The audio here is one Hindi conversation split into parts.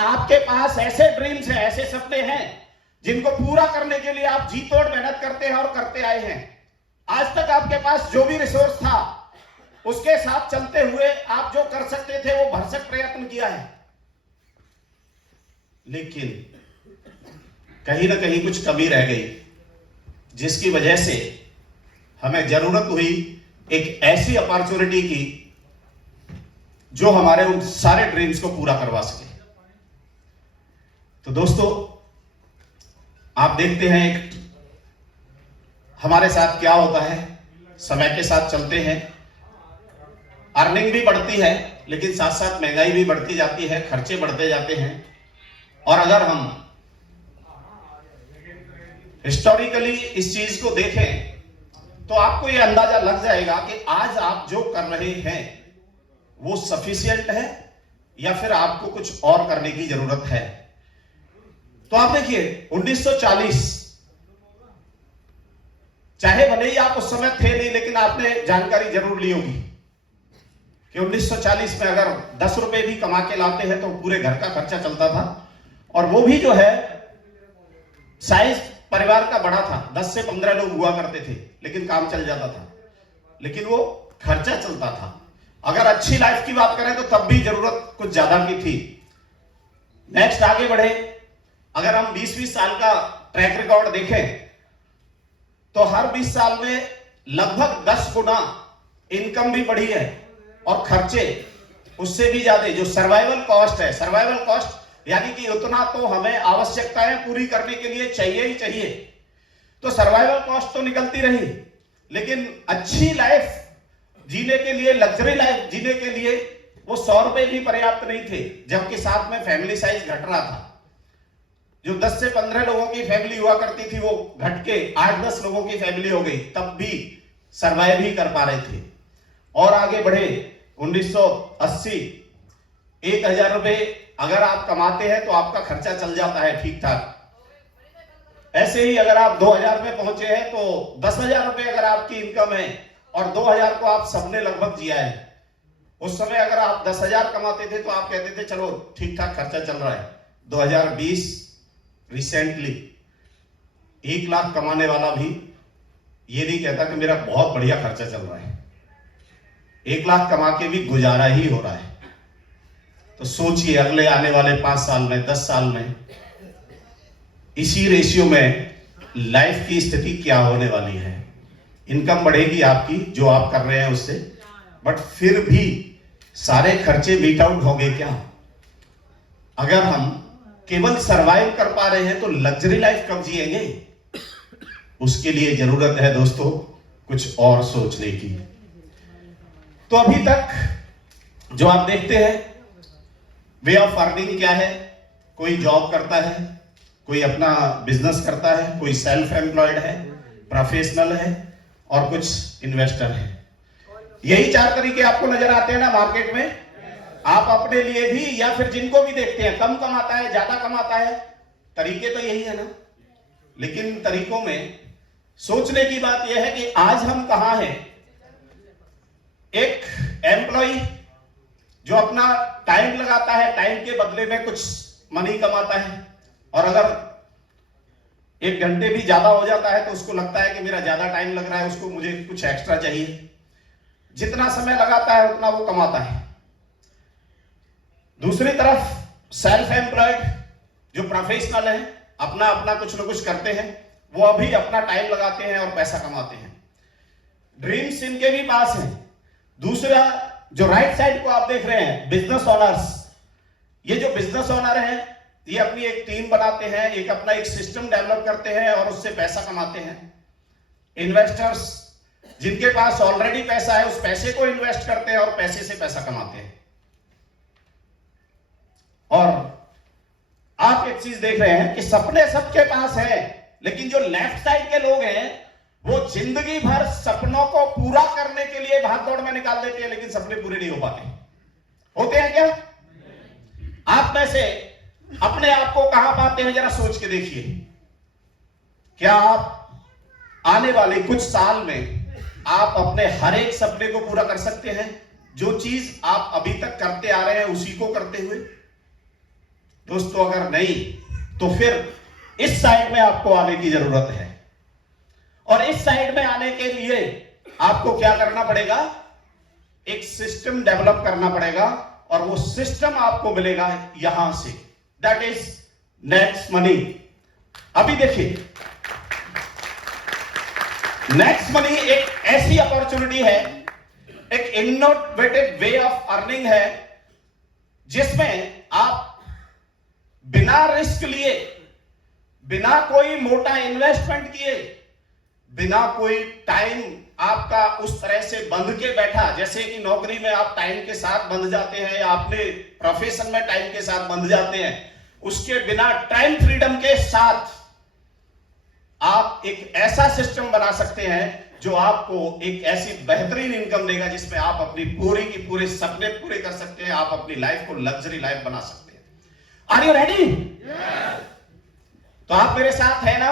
आपके पास ऐसे ड्रीम्स हैं, ऐसे सपने हैं जिनको पूरा करने के लिए आप जी तोड़ मेहनत करते हैं और करते आए हैं, आज तक आपके पास जो भी रिसोर्स था उसके साथ चलते हुए आप जो कर सकते थे वो भरसक प्रयत्न किया है, लेकिन कहीं ना कहीं कुछ कमी रह गई, जिसकी वजह से हमें जरूरत हुई एक ऐसी अपॉर्चुनिटी की जो हमारे उन सारे ड्रीम्स को पूरा करवा सके। तो दोस्तों, आप देखते हैं एक हमारे साथ क्या होता है, समय के साथ चलते हैं, अर्निंग भी बढ़ती है, लेकिन साथ साथ महंगाई भी बढ़ती जाती है, खर्चे बढ़ते जाते हैं। और अगर हम हिस्टोरिकली इस चीज को देखें तो आपको यह अंदाजा लग जाएगा कि आज आप जो कर रहे हैं वो सफिशिएंट है या फिर आपको कुछ और करने की जरूरत है। तो आप देखिए 1940, चाहे भले ही आप उस समय थे नहीं, लेकिन आपने जानकारी जरूर ली होगी कि 1940 में अगर 10 रुपए भी कमा के लाते हैं तो पूरे घर का खर्चा चलता था, और वो भी जो है साइज परिवार का बड़ा था, 10 से 15 लोग हुआ करते थे, लेकिन काम चल जाता था, लेकिन वो खर्चा चलता था। अगर अच्छी लाइफ की बात करें तो तब भी जरूरत कुछ ज्यादा की थी। नेक्स्ट आगे बढ़े, अगर हम 20-20 साल का ट्रैक रिकॉर्ड देखें तो हर 20 साल में लगभग 10 गुना इनकम भी बढ़ी है और खर्चे उससे भी ज्यादा। जो सर्वाइवल कॉस्ट है, सर्वाइवल कॉस्ट यानी कि उतना तो हमें आवश्यकताएं पूरी करने के लिए चाहिए ही चाहिए, तो सर्वाइवल कॉस्ट तो निकलती रही, लेकिन अच्छी लाइफ जीने के लिए, लग्जरी लाइफ जीने के लिए वो 100 रुपए भी पर्याप्त नहीं थे, जबकि साथ में फैमिली साइज घट रहा था। जो 10 से 15 लोगों की फैमिली हुआ करती थी वो घट के 8-10 लोगों की फैमिली हो गई, तब भी सर्वाइव ही कर पा रहे थे। और आगे बढ़े 1980, 1000 रुपए अगर आप कमाते हैं तो आपका खर्चा चल जाता है ठीक ठाक। ऐसे ही अगर आप 2000 में पहुंचे हैं तो 10,000 रुपए अगर आपकी इनकम है और 2000 को आप सबने लगभग जिया है। उस समय अगर आप 10,000 कमाते थे तो आप कहते थे चलो ठीक ठाक खर्चा चल रहा है। 2020 रिसेंटली 1 लाख कमाने वाला भी ये नहीं कहता कि मेरा बहुत बढ़िया खर्चा चल रहा है। 1 लाख कमा के भी गुजारा ही हो रहा है। तो सोचिए अगले आने वाले 5 साल में, 10 साल में इसी रेशियो में लाइफ की स्थिति क्या होने वाली है। इनकम बढ़ेगी आपकी जो आप कर रहे हैं उससे, बट फिर भी सारे खर्चे मीट आउट होंगे क्या? अगर हम केवल सरवाइव कर पा रहे हैं तो लग्जरी लाइफ कब जिएंगे? उसके लिए जरूरत है दोस्तों कुछ और सोचने की। तो अभी तक जो आप देखते हैं वे ऑफ अर्निंग क्या है, कोई जॉब करता है, कोई अपना बिजनेस करता है, कोई सेल्फ एम्प्लॉयड है, प्रोफेशनल है और कुछ इन्वेस्टर है। यही 4 तरीके आपको नजर आते हैं ना मार्केट में। आप अपने लिए भी या फिर जिनको भी देखते हैं, कम कमाता है, ज्यादा कमाता है, तरीके तो यही है ना। लेकिन तरीकों में सोचने की बात यह है कि आज हम कहां हैं। एक एम्प्लॉय जो अपना टाइम लगाता है, टाइम के बदले में कुछ मनी कमाता है, और अगर 1 घंटे भी ज्यादा हो जाता है तो उसको लगता है कि मेरा ज्यादा टाइम लग रहा है, उसको मुझे कुछ एक्स्ट्रा चाहिए। जितना समय लगाता है उतना वो कमाता है। दूसरी तरफ सेल्फ एम्प्लॉयड जो प्रोफेशनल है, अपना अपना कुछ न कुछ करते हैं, वो अभी अपना टाइम लगाते हैं और पैसा कमाते हैं। ड्रीम्स इनके भी पास हैं। दूसरा जो राइट साइड को आप देख रहे हैं, बिजनेस ओनर्स। ये जो बिजनेस ओनर हैं ये अपनी एक टीम बनाते हैं, एक अपना एक सिस्टम डेवलप करते हैं और उससे पैसा कमाते हैं। इन्वेस्टर्स जिनके पास ऑलरेडी पैसा है उस पैसे को इन्वेस्ट करते हैं और पैसे से पैसा कमाते हैं। और आप एक चीज देख रहे हैं कि सपने सबके पास है, लेकिन जो लेफ्ट साइड के लोग हैं वो जिंदगी भर सपनों को पूरा करने के लिए भाग दौड़ में निकाल देते हैं, लेकिन सपने पूरे नहीं हो पाते। होते हैं क्या? आप में से अपने आप को कहां पाते हैं जरा सोच के देखिए। क्या आप आने वाले कुछ साल में आप अपने हर एक सपने को पूरा कर सकते हैं? जो चीज आप अभी तक करते आ रहे हैं उसी को करते हुए? दोस्तों अगर नहीं तो फिर इस साइड में आपको आने की जरूरत है। और इस साइड में आने के लिए आपको क्या करना पड़ेगा, एक सिस्टम डेवलप करना पड़ेगा, और वो सिस्टम आपको मिलेगा यहां से, दैट इज नेक्स्ट मनी। अभी देखिए, नेक्स्ट मनी एक ऐसी अपॉर्चुनिटी है, एक इनोवेटिव वे ऑफ अर्निंग है, जिसमें आप बिना रिस्क लिए, बिना कोई मोटा इन्वेस्टमेंट किए, बिना कोई टाइम आपका उस तरह से बंध के बैठा, जैसे कि नौकरी में आप टाइम के साथ बंध जाते हैं या अपने प्रोफेशन में टाइम के साथ बंध जाते हैं, उसके बिना टाइम फ्रीडम के साथ आप एक ऐसा सिस्टम बना सकते हैं जो आपको एक ऐसी बेहतरीन इनकम देगा जिसमें आप अपनी पूरी की पूरे सपने पूरे कर सकते हैं, आप अपनी लाइफ को लग्जरी लाइफ बना सकते हैं। Are you ready? तो आप मेरे साथ है ना?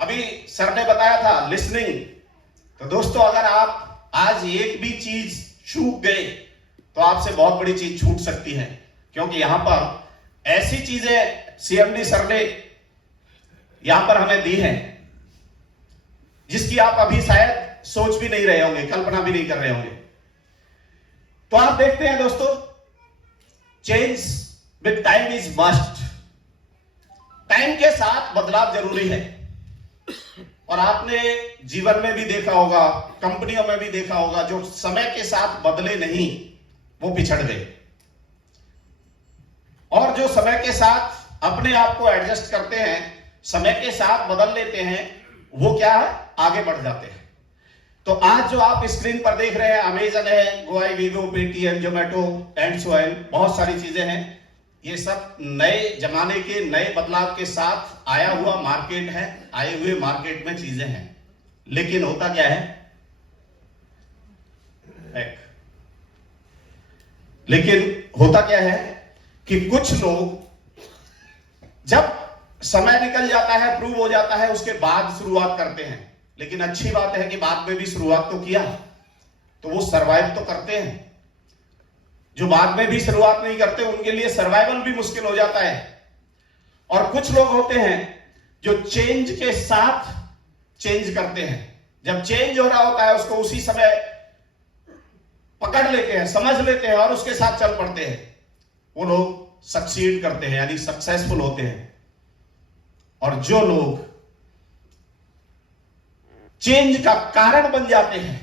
अभी सर ने बताया था लिसनिंग, तो दोस्तों अगर आप आज एक भी चीज चूक गए तो आपसे बहुत बड़ी चीज छूट सकती है, क्योंकि यहां पर ऐसी चीजें सीएमडी सर ने यहां पर हमें दी हैं जिसकी आप अभी शायद सोच भी नहीं रहे होंगे, कल्पना भी नहीं कर रहे होंगे। तो आप देखते हैं दोस्तों, change with time is must. Time के साथ बदलाव जरूरी है, और आपने जीवन में भी देखा होगा, कंपनियों में भी देखा होगा, जो समय के साथ बदले नहीं वो पिछड़ गए, और जो समय के साथ अपने आप को एडजस्ट करते हैं, समय के साथ बदल लेते हैं, वो क्या है, आगे बढ़ जाते हैं। तो आज जो आप स्क्रीन पर देख रहे हैं, अमेजन है, गोआई, Vivo, Paytm, Zomato and so on, बहुत सारी चीजें हैं, ये सब नए जमाने के नए बदलाव के साथ आया हुआ मार्केट है, आए हुए मार्केट में चीजें हैं। लेकिन होता क्या है, कि कुछ लोग जब समय निकल जाता है, प्रूव हो जाता है, उसके बाद शुरुआत करते हैं। लेकिन अच्छी बात है कि बाद में भी शुरुआत तो किया, तो वो सरवाइव तो करते हैं। जो बाद में भी शुरुआत नहीं करते उनके लिए सर्वाइवल भी मुश्किल हो जाता है। और कुछ लोग होते हैं जो चेंज के साथ चेंज करते हैं, जब चेंज हो रहा होता है उसको उसी समय पकड़ लेते हैं, समझ लेते हैं और उसके साथ चल पड़ते हैं। वो लोग सक्सीड करते हैं, यानी सक्सेसफुल होते हैं। और जो लोग चेंज का कारण बन जाते हैं,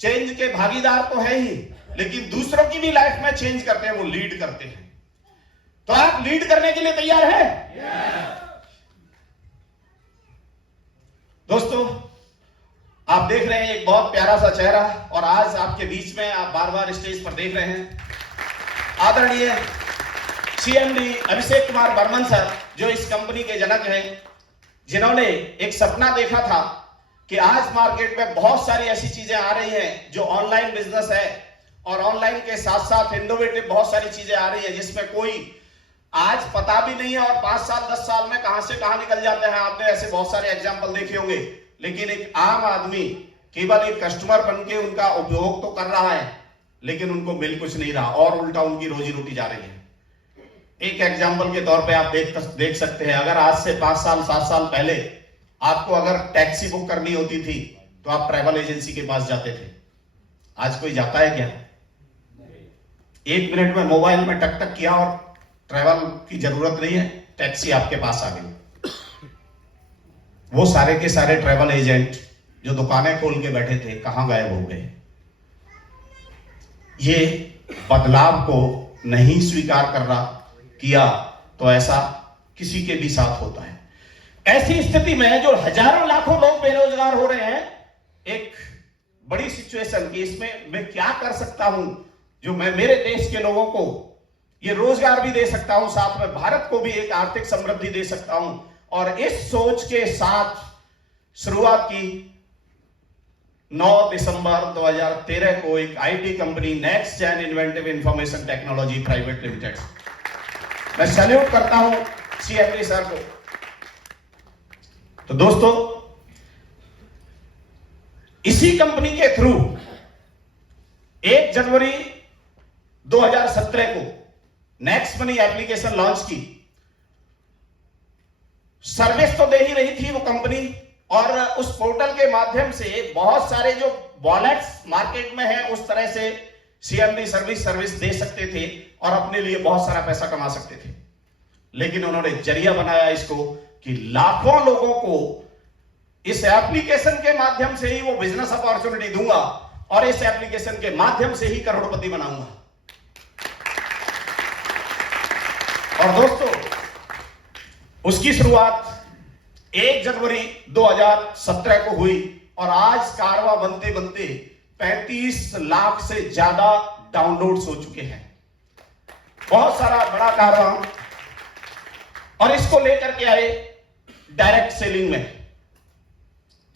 चेंज के भागीदार तो है ही, लेकिन दूसरों की भी लाइफ में चेंज करते हैं, वो लीड करते हैं। तो आप लीड करने के लिए तैयार हैं? दोस्तों आप देख रहे हैं एक बहुत प्यारा सा चेहरा, और आज आपके बीच में आप बार बार स्टेज पर देख रहे हैं आदरणीय सीएमडी अभिषेक कुमार बर्मन सर, जो इस कंपनी के जनक हैं, जिन्होंने एक सपना देखा था कि आज मार्केट में बहुत सारी ऐसी चीजें आ रही हैं जो ऑनलाइन बिजनेस है, और ऑनलाइन के साथ साथ इनोवेटिव बहुत सारी चीजें आ रही है जिसमें कोई आज पता भी नहीं है, और 5 साल 10 साल में कहां से कहां निकल जाते हैं। आपने ऐसे बहुत सारे एग्जाम्पल देखे होंगे। लेकिन एक आम आदमी केवल एक कस्टमर बन के उनका उपयोग तो कर रहा है, लेकिन उनको मिल कुछ नहीं रहा, और उल्टा उनकी रोजी रोटी जा रही है। एक एग्जाम्पल के तौर पे आप देख सकते हैं, अगर आज से 5 साल 7 साल पहले आपको अगर टैक्सी बुक करनी होती थी तो आप ट्रैवल एजेंसी के पास जाते थे। आज कोई जाता है क्या? 1 मिनट में मोबाइल में टक टक किया और ट्रैवल की जरूरत नहीं है, टैक्सी आपके पास आ गई। वो सारे के सारे ट्रैवल एजेंट जो दुकानें खोल के बैठे थे, कहां गायब हो गए? ये बदलाव को नहीं स्वीकार कर रहा किया तो ऐसा किसी के भी साथ होता है। ऐसी स्थिति में जो हजारों लाखों लोग बेरोजगार हो रहे हैं, एक बड़ी सिचुएशन कि इसमें मैं क्या कर सकता हूं जो मैं मेरे देश के लोगों को ये रोजगार भी दे सकता हूं, साथ में भारत को भी एक आर्थिक समृद्धि दे सकता हूं। और इस सोच के साथ शुरुआत की 9 दिसंबर 2013 को एक IT company next gen inventive information technology private limited. मैं सैल्यूट करता हूं सीएमडी सर को। तो दोस्तों इसी कंपनी के थ्रू 1 जनवरी 2017 को नेक्स्ट मनी एप्लीकेशन लॉन्च की। सर्विस तो दे ही रही थी वो कंपनी, और उस पोर्टल के माध्यम से बहुत सारे जो वॉलेट्स मार्केट में है उस तरह से सीएमडी सर्विस दे सकते थे और अपने लिए बहुत सारा पैसा कमा सकते थे। लेकिन उन्होंने जरिया बनाया इसको कि लाखों लोगों को इस एप्लीकेशन के माध्यम से ही वो बिजनेस अपॉर्चुनिटी दूंगा और इस एप्लीकेशन के माध्यम से ही करोड़पति बनाऊंगा। और दोस्तों, उसकी शुरुआत 1 जनवरी 2017 को हुई और आज कारवा बनते बनते 35 लाख से ज्यादा डाउनलोड्स हो चुके हैं। बहुत सारा बड़ा कारवा। और इसको लेकर के आए डायरेक्ट सेलिंग में।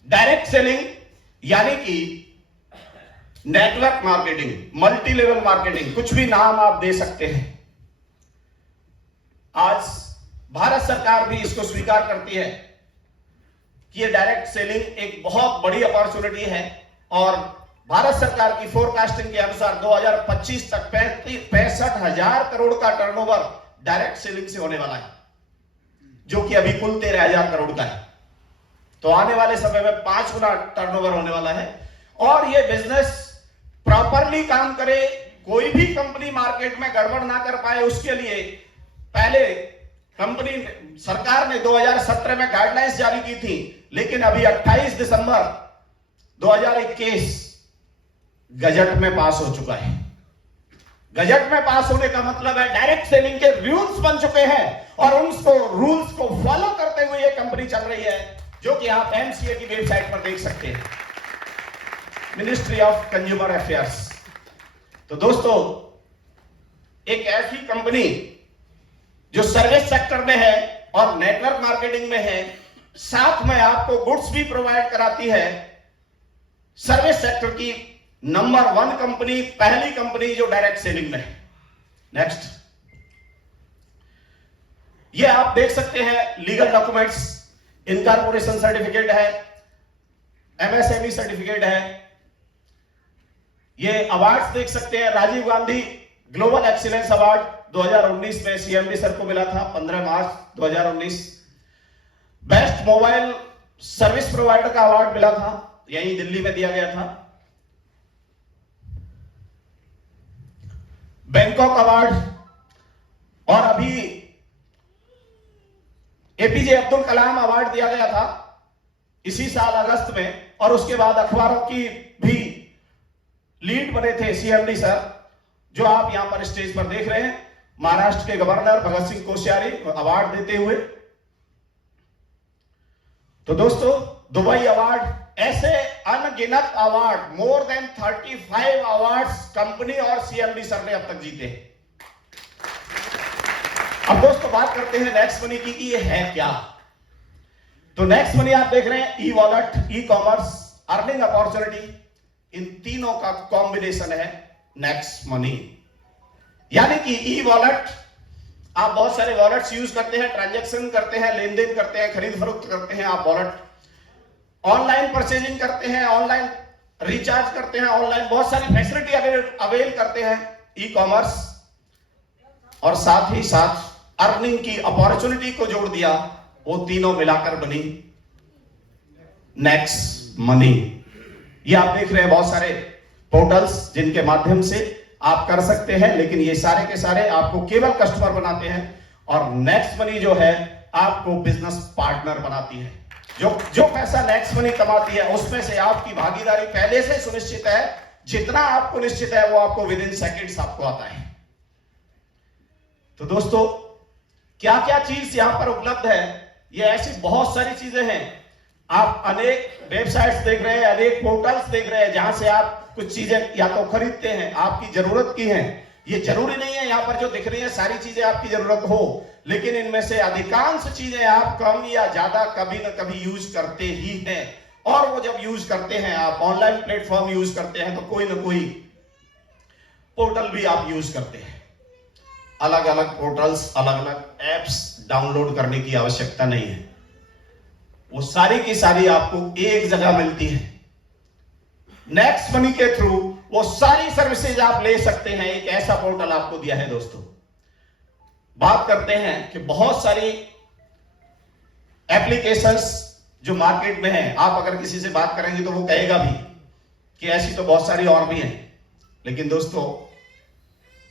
डायरेक्ट सेलिंग यानी कि network marketing, multi level marketing, कुछ भी नाम आप दे सकते हैं। आज भारत सरकार भी इसको स्वीकार करती है कि ये डायरेक्ट सेलिंग एक बहुत बड़ी अपॉर्चुनिटी है और भारत सरकार की फोरकास्टिंग के अनुसार 2025 तक 65,000 करोड़ का टर्नओवर डायरेक्ट सेलिंग से होने वाला है, जो कि अभी कुल 13,000 करोड़ का है। तो आने वाले समय में 5 गुना टर्नओवर होने वाला है। और ये बिजनेस प्रॉपरली काम करे, कोई भी कंपनी मार्केट में गड़बड़ ना कर पाए, उसके लिए पहले कंपनी सरकार ने 2017 में गाइडलाइंस जारी की थी, लेकिन अभी 28 दिसंबर 2021 गजट में पास हो चुका है। गजट में पास होने का मतलब है डायरेक्ट सेलिंग के रूल्स बन चुके हैं और उनको रूल्स को फॉलो करते हुए ये कंपनी चल रही है, जो कि आप एमसीए की वेबसाइट पर देख सकते हैं, मिनिस्ट्री ऑफ कंज्यूमर अफेयर्स। तो दोस्तों, एक ऐसी कंपनी जो सर्विस सेक्टर में है और नेटवर्क मार्केटिंग में है, साथ में आपको गुड्स भी प्रोवाइड कराती है, सर्विस सेक्टर की नंबर 1 कंपनी, पहली कंपनी जो डायरेक्ट सेलिंग में है। नेक्स्ट, ये आप देख सकते हैं लीगल डॉक्यूमेंट्स, इनकॉर्पोरेशन सर्टिफिकेट है, एमएसएमई सर्टिफिकेट है। ये अवार्ड्स देख सकते हैं, Rajiv Gandhi global excellence award 2019 में सीएमडी सर को मिला था, 15 मार्च 2019। बेस्ट मोबाइल सर्विस प्रोवाइडर का अवार्ड मिला था, यही दिल्ली में दिया गया था। बैंकॉक अवार्ड, और अभी एपीजे अब्दुल कलाम अवार्ड दिया गया था इसी साल अगस्त में। और उसके बाद अखबारों की भी लीड बने थे सीएमडी सर, जो आप यहां पर स्टेज पर देख रहे हैं, महाराष्ट्र के गवर्नर भगत सिंह कोश्यारी अवार्ड देते हुए। तो दोस्तों, दुबई अवार्ड, ऐसे अनगिनत award, more than 35 awards company और सीएमडी सर ने अब तक जीते हैं। अब दोस्तों बात करते हैं नेक्स्ट मनी की कि ये है क्या। तो नेक्स्ट मनी आप देख रहे हैं, e wallet, e commerce, earning opportunity, इन तीनों का कॉम्बिनेशन है नेक्स्ट मनी। यानी कि ई वॉलेट, आप बहुत सारे वॉलेट्स यूज करते हैं, ट्रांजैक्शन करते हैं, लेन देन करते हैं, खरीद फरोख्त करते हैं, आप वॉलेट ऑनलाइन परचेजिंग करते हैं, ऑनलाइन रिचार्ज करते हैं, ऑनलाइन बहुत सारी फैसिलिटी अवेल करते हैं, ई कॉमर्स। और साथ ही साथ अर्निंग की अपॉर्चुनिटी को जोड़ दिया, वो तीनों मिलाकर बनी नेक्स्ट मनी। ये आप देख रहे हैं बहुत सारे पोर्टल्स जिनके माध्यम से आप कर सकते हैं, लेकिन ये सारे के सारे आपको केवल कस्टमर बनाते हैं और नेक्स्ट मनी जो है आपको बिजनेस पार्टनर बनाती है। जो पैसा नेक्स्ट मनी कमाती है उसमें से आपकी भागीदारी पहले से सुनिश्चित है, जितना आपको निश्चित है वो आपको विद इन सेकेंड्स आपको आता है। तो दोस्तों, क्या क्या चीज यहां पर उपलब्ध है, ये ऐसी बहुत सारी चीजें हैं। आप अनेक वेबसाइट्स देख रहे हैं, अनेक पोर्टल्स देख रहे हैं, जहां से आप कुछ चीजें या तो खरीदते हैं, आपकी जरूरत की हैं। ये जरूरी नहीं है यहां पर जो दिख रही है सारी चीजें आपकी जरूरत हो, लेकिन इनमें से अधिकांश चीजें आप कम या ज्यादा कभी ना कभी यूज करते ही हैं। और वो जब यूज करते हैं, आप ऑनलाइन प्लेटफॉर्म यूज करते हैं, तो कोई ना कोई पोर्टल भी आप यूज करते हैं। अलग अलग पोर्टल्स, अलग अलग एप्स डाउनलोड करने की आवश्यकता नहीं है, वो सारी की सारी आपको एक जगह मिलती है। नेक्स्ट मनी के थ्रू वो सारी सर्विसेज आप ले सकते हैं। एक ऐसा पोर्टल आपको दिया है दोस्तों, बात करते हैं कि बहुत सारी एप्लीकेशंस जो मार्केट में है, आप अगर किसी से बात करेंगे तो वो कहेगा भी कि ऐसी तो बहुत सारी और भी हैं, लेकिन दोस्तों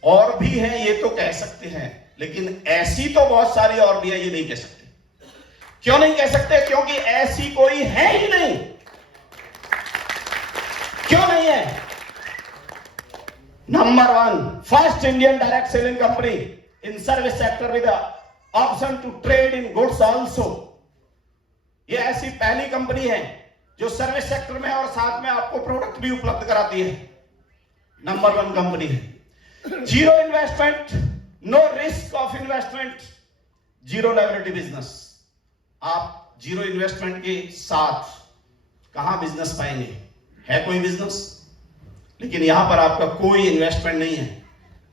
और भी हैं ये तो कह सकते हैं, लेकिन ऐसी तो बहुत सारी और भी है ये नहीं कह सकते। क्यों नहीं कह सकते? क्योंकि ऐसी कोई है ही नहीं। क्यों नहीं है? Number 1 first Indian direct selling company in service sector with option to trade in goods also. ये ऐसी पहली कंपनी है जो सर्विस सेक्टर में और साथ में आपको प्रोडक्ट भी उपलब्ध कराती है। नंबर 1 कंपनी है। Zero investment, no risk of investment, zero liability business. आप जीरो इन्वेस्टमेंट के साथ कहां बिजनेस पाएंगे? है कोई बिजनेस? लेकिन यहां पर आपका कोई इन्वेस्टमेंट नहीं है।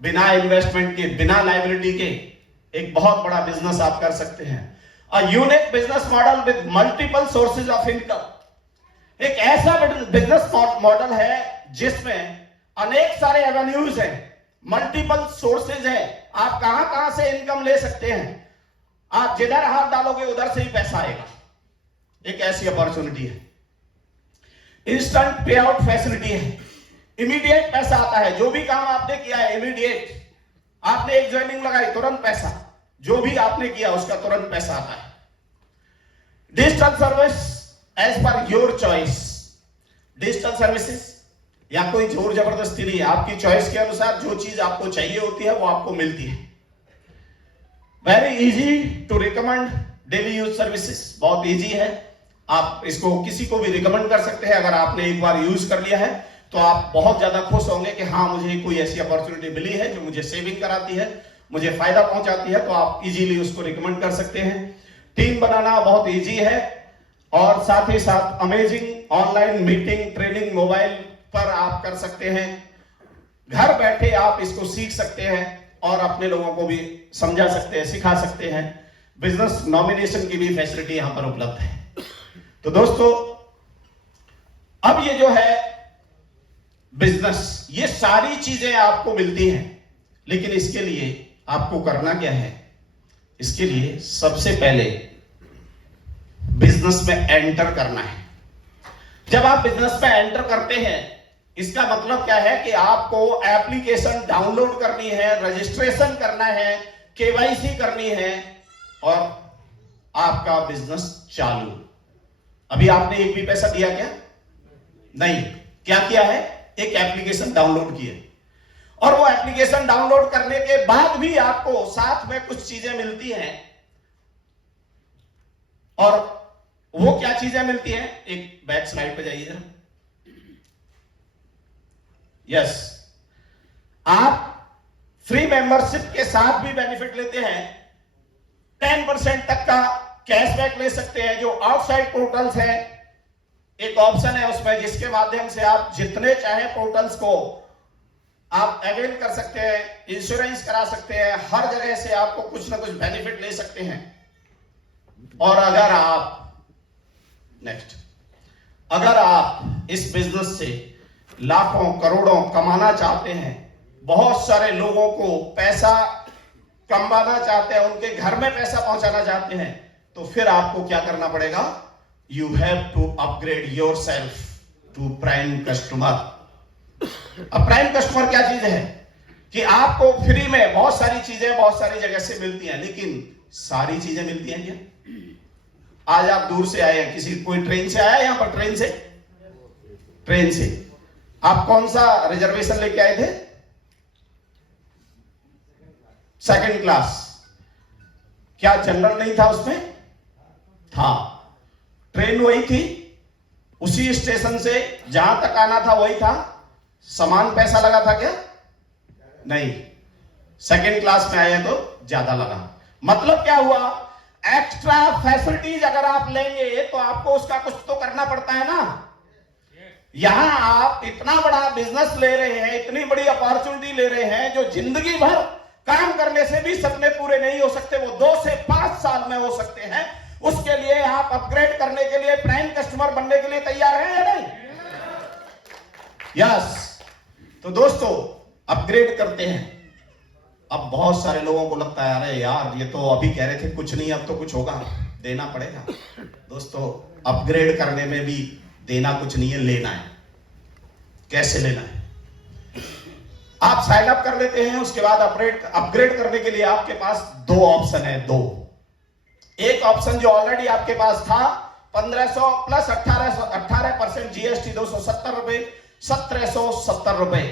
बिना इन्वेस्टमेंट के, बिना लायबिलिटी के एक बहुत बड़ा बिजनेस आप कर सकते हैं। A unique business model with multiple sources of income. एक ऐसा बिजनेस मॉडल है जिसमें अनेक सारे एवेन्यूज हैं, मल्टीपल सोर्सेज है। आप कहां कहां से इनकम ले सकते हैं। आप जिधर हाथ डालोगे उधर से ही पैसा आएगा। एक ऐसी अपॉर्चुनिटी है। इंस्टेंट पे आउट फैसिलिटी है। इमीडिएट पैसा आता है। जो भी काम आपने किया है इमीडिएट, आपने एक ज्वाइनिंग लगाई तुरंत पैसा, जो भी आपने किया उसका तुरंत पैसा आता है। Digital service as per your choice. Digital services या कोई जोर जबरदस्ती नहीं है, आपकी चॉइस के अनुसार जो चीज आपको चाहिए होती है वो आपको मिलती है। Very easy to recommend daily use services. बहुत इजी है, आप इसको किसी को भी रिकमेंड कर सकते हैं। अगर आपने एक बार यूज कर लिया है तो आप बहुत ज्यादा खुश होंगे कि हाँ मुझे कोई ऐसी अपॉर्चुनिटी मिली है जो मुझे सेविंग कराती है, मुझे फायदा पहुंचाती है, तो आप इजीली उसको रिकमेंड कर सकते हैं। टीम बनाना बहुत इजी है और साथ ही साथ amazing online meeting training mobile पर आप कर सकते हैं। घर बैठे आप इसको सीख सकते हैं और अपने लोगों को भी समझा सकते हैं, सिखा सकते हैं। बिजनेस नॉमिनेशन की भी फैसिलिटी यहां पर उपलब्ध है। तो दोस्तों अब ये जो है बिजनेस, ये सारी चीजें आपको मिलती हैं, लेकिन इसके लिए आपको करना क्या है? इसके लिए सबसे पहले बिजनेस में एंटर करना है। जब आप बिजनेस में एंटर करते हैं इसका मतलब क्या है कि आपको एप्लीकेशन डाउनलोड करनी है, रजिस्ट्रेशन करना है, केवाईसी करनी है और आपका बिजनेस चालू। अभी आपने एक भी पैसा दिया क्या? नहीं। क्या किया है? एक एप्लीकेशन डाउनलोड की है और वो एप्लीकेशन डाउनलोड करने के बाद भी आपको साथ में कुछ चीजें मिलती हैं। और वो क्या चीजें मिलती हैं? एक बैक स्लाइड पे जाइए जरा। यस, आप फ्री मेंबरशिप के साथ भी बेनिफिट लेते हैं। 10% तक का कैशबैक ले सकते हैं। जो आउटसाइड पोर्टल्स हैं, एक ऑप्शन है उसमें जिसके माध्यम से आप जितने चाहे पोर्टल्स को आप अवेल कर सकते हैं, इंश्योरेंस करा सकते हैं, हर जगह से आपको कुछ ना कुछ बेनिफिट ले सकते हैं। और अगर आप इस बिजनेस से लाखों करोड़ों कमाना चाहते हैं, बहुत सारे लोगों को पैसा कमाना चाहते हैं, उनके घर में पैसा पहुंचाना चाहते हैं, तो फिर आपको क्या करना पड़ेगा? You have to upgrade yourself to prime customer. अब प्राइम कस्टमर क्या चीज है कि आपको फ्री में बहुत सारी चीजें बहुत सारी जगह से मिलती हैं, लेकिन सारी चीजें मिलती हैं क्या? आज आप दूर से आए हैं, किसी कोई ट्रेन से आया यहां पर? ट्रेन से आप कौन सा रिजर्वेशन लेके आए थे? Second class. क्या जनरल नहीं था उसमें? था। ट्रेन वही थी, उसी स्टेशन से जहां तक आना था वही था। समान पैसा लगा था क्या? नहीं। सेकंड क्लास में आए तो ज्यादा लगा। मतलब क्या हुआ? एक्स्ट्रा फैसिलिटीज अगर आप लेंगे तो आपको उसका कुछ तो करना पड़ता है ना। यहां आप इतना बड़ा बिजनेस ले रहे हैं, इतनी बड़ी अपॉर्चुनिटी ले रहे हैं, जो जिंदगी भर काम करने से भी सपने पूरे नहीं हो सकते, वो 2 से 5 साल में हो सकते हैं। उसके लिए आप अपग्रेड करने के लिए, प्राइम कस्टमर बनने के लिए तैयार हैं या नहीं? यस। तो दोस्तों अपग्रेड करते हैं अब बहुत सारे लोगों को लगता है अरे यार ये तो अभी कह रहे थे कुछ नहीं, अब तो कुछ होगा, देना पड़ेगा। दोस्तों अपग्रेड करने में भी देना कुछ नहीं है, लेना है। कैसे लेना है? आप साइन अप कर लेते हैं, उसके बाद अपग्रेड करने के लिए आपके पास दो ऑप्शन है। दो, एक ऑप्शन जो ऑलरेडी आपके पास था 1500 प्लस 18% जीएसटी 270 रुपए, 1770 रुपए,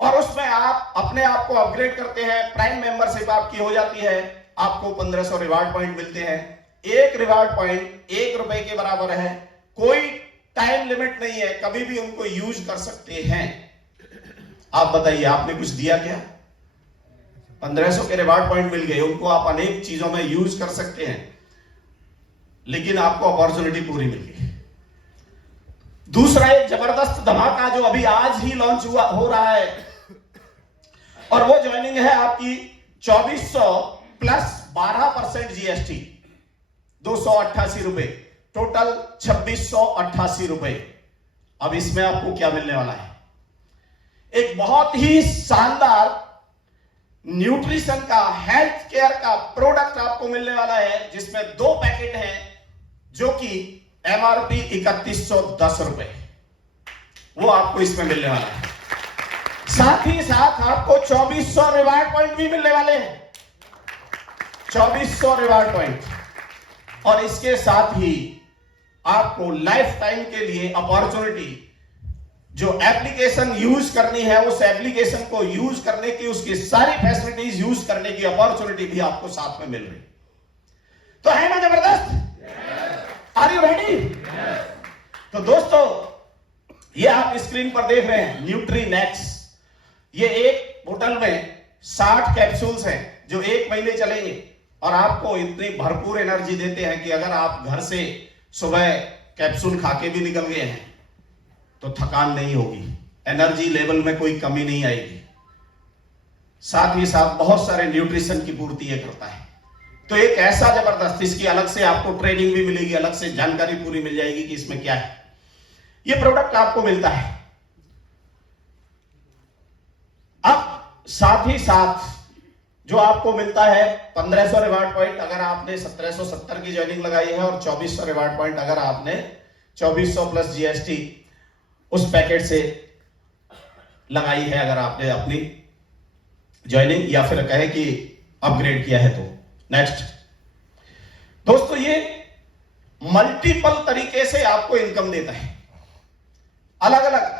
और उसमें आप अपने आप को अपग्रेड करते हैं, प्राइम मेंबरशिप आपकी हो जाती है, आपको 1500 रिवार्ड पॉइंट मिलते हैं। एक रिवार्ड पॉइंट 1 रुपए के बराबर है, कोई टाइम लिमिट नहीं है, कभी भी उनको यूज कर सकते हैं। आप बताइए आपने कुछ दिया क्या? 1500 के रिवार्ड पॉइंट मिल गए, उनको आप अनेक चीजों में यूज कर सकते हैं, लेकिन आपको अपॉर्चुनिटी पूरी मिल गई। दूसरा एक जबरदस्त धमाका जो अभी आज ही लॉन्च हो रहा है, और वो ज्वाइनिंग है आपकी 2400 प्लस 12% जीएसटी 288 रुपए, टोटल 2688 रुपए। अब इसमें आपको क्या मिलने वाला है? एक बहुत ही शानदार न्यूट्रिशन का, हेल्थ केयर का प्रोडक्ट आपको मिलने वाला है, जिसमें 2 पैकेट हैं, जो कि एमआरपी 3110 रुपए, वो आपको इसमें मिलने वाला है। साथ ही साथ आपको 2400 रिवार्ड पॉइंट भी मिलने वाले हैं, 2400 रिवार्ड पॉइंट, और इसके साथ ही आपको लाइफ टाइम के लिए अपॉर्चुनिटी, जो एप्लीकेशन यूज करनी है उस एप्लीकेशन को यूज करने की, उसकी सारी फैसिलिटीज यूज करने की अपॉर्चुनिटी भी आपको साथ में मिल रही। तो है ना जबरदस्त? Are you ready? तो दोस्तों ये आप स्क्रीन पर देख रहे हैं न्यूट्रीनेक्स, ये एक बोतल में 60 कैप्सूल्स हैं जो 1 महीने चलेंगे, और आपको इतनी भरपूर एनर्जी देते हैं कि अगर आप घर से सुबह कैप्सूल खा के भी निकल गए हैं तो थकान नहीं होगी, एनर्जी लेवल में कोई कमी नहीं आएगी। साथ ही साथ बहुत सारे न्यूट्रिशन की पूर्ति ये करता है। तो एक ऐसा जबरदस्त, इसकी अलग से आपको ट्रेनिंग भी मिलेगी, अलग से जानकारी पूरी मिल जाएगी कि इसमें क्या है। ये प्रोडक्ट आपको मिलता है। अब साथ ही साथ जो आपको मिलता है 1500 रिवार्ड पॉइंट अगर आपने 1770 की ज्वाइनिंग लगाई है, और 2400 रिवार्ड पॉइंट अगर आपने 2400 प्लस जीएसटी उस पैकेट से लगाई है, अगर आपने अपनी ज्वाइनिंग या फिर कहे कि अपग्रेड किया है तो। नेक्स्ट दोस्तों, ये मल्टीपल तरीके से आपको इनकम देता है, अलग अलग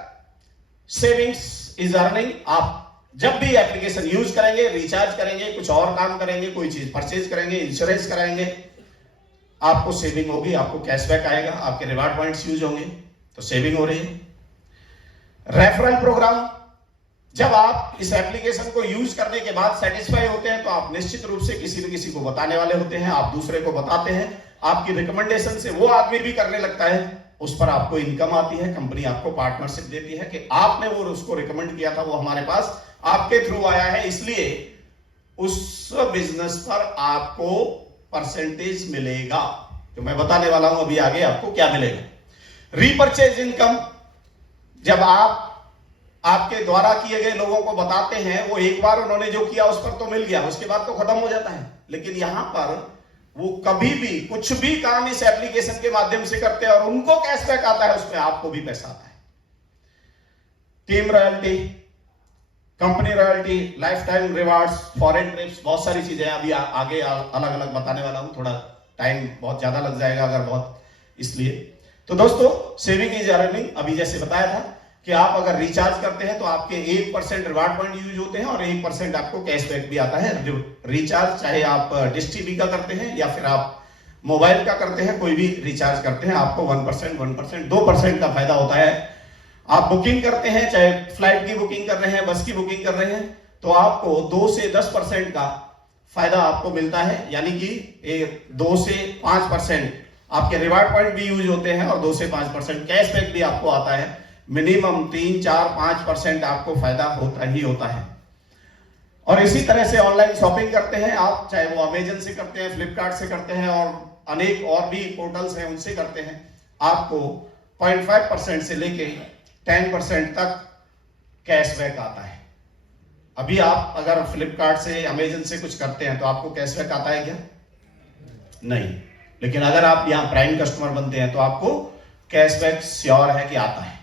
सेविंग्स इज अर्निंग। आप जब भी एप्लीकेशन यूज करेंगे, रिचार्ज करेंगे, कुछ और काम करेंगे, कोई चीज परचेज करेंगे, इंश्योरेंस कराएंगे, आपको सेविंग होगी, आपको कैशबैक आएगा, आपके रिवार्ड पॉइंट्स यूज होंगे, तो सेविंग हो रही है। रेफरल प्रोग्राम, जब आप इस एप्लीकेशन को यूज करने के बाद सेटिस्फाई होते हैं तो आप निश्चित रूप से किसी न किसी को बताने वाले होते हैं, आप दूसरे को बताते हैं, आपकी रिकमेंडेशन से वो आदमी भी करने लगता है, उस पर आपको इनकम आती है, कंपनी आपको पार्टनरशिप देती है कि आपने वो उसको रिकमेंड किया था, वो हमारे पास आपके थ्रू आया है, इसलिए उस बिजनेस पर आपको परसेंटेज मिलेगा, जो मैं बताने वाला हूं अभी आगे आपको क्या मिलेगा। रीपरचेज इनकम, जब आप आपके द्वारा किए गए लोगों को बताते हैं, वो एक बार उन्होंने जो किया उस पर तो मिल गया, उसके बाद तो खत्म हो जाता है, लेकिन यहां पर वो कभी भी कुछ भी काम इस एप्लीकेशन के माध्यम से करते हैं और उनको कैशबैक आता है, उसमें आपको भी पैसा आता है। Team royalty, company royalty, life time rewards, foreign trips, बहुत सारी चीजें अभी आगे अलग अलग बताने वाला हूं, थोड़ा टाइम बहुत ज्यादा लग जाएगा अगर बहुत, इसलिए। तो दोस्तों सेविंग इज अर्निंग, अभी जैसे बताया था कि आप अगर रिचार्ज करते हैं तो आपके 1% रिवार्ड पॉइंट यूज होते हैं और 1% आपको कैशबैक भी आता है। रिचार्ज चाहे आप डिश टीवी का करते हैं या फिर आप मोबाइल का करते हैं, कोई भी रिचार्ज करते हैं, आपको 1%, 2% का फायदा होता है। आप बुकिंग करते हैं, चाहे फ्लाइट की बुकिंग कर रहे हैं, बस की बुकिंग कर रहे हैं, तो आपको 2 से 10% का फायदा आपको मिलता है, यानी कि 2 से 5% आपके रिवार्ड पॉइंट भी यूज होते हैं और 2 से 5% कैशबैक भी आपको आता है। मिनिमम 3, 4, 5% आपको फायदा होता ही होता है। और इसी तरह से ऑनलाइन शॉपिंग करते हैं आप, चाहे वो अमेजन से करते हैं, फ्लिपकार्ट से करते हैं और अनेक और भी पोर्टल्स हैं उनसे करते हैं, आपको 0.5% से लेके 10% तक कैशबैक आता है। अभी आप अगर फ्लिपकार्ट से, अमेजन से कुछ करते हैं तो आपको कैशबैक आता है क्या? नहीं। लेकिन अगर आप यहां प्राइम कस्टमर बनते हैं तो आपको कैशबैक श्योर है कि आता है।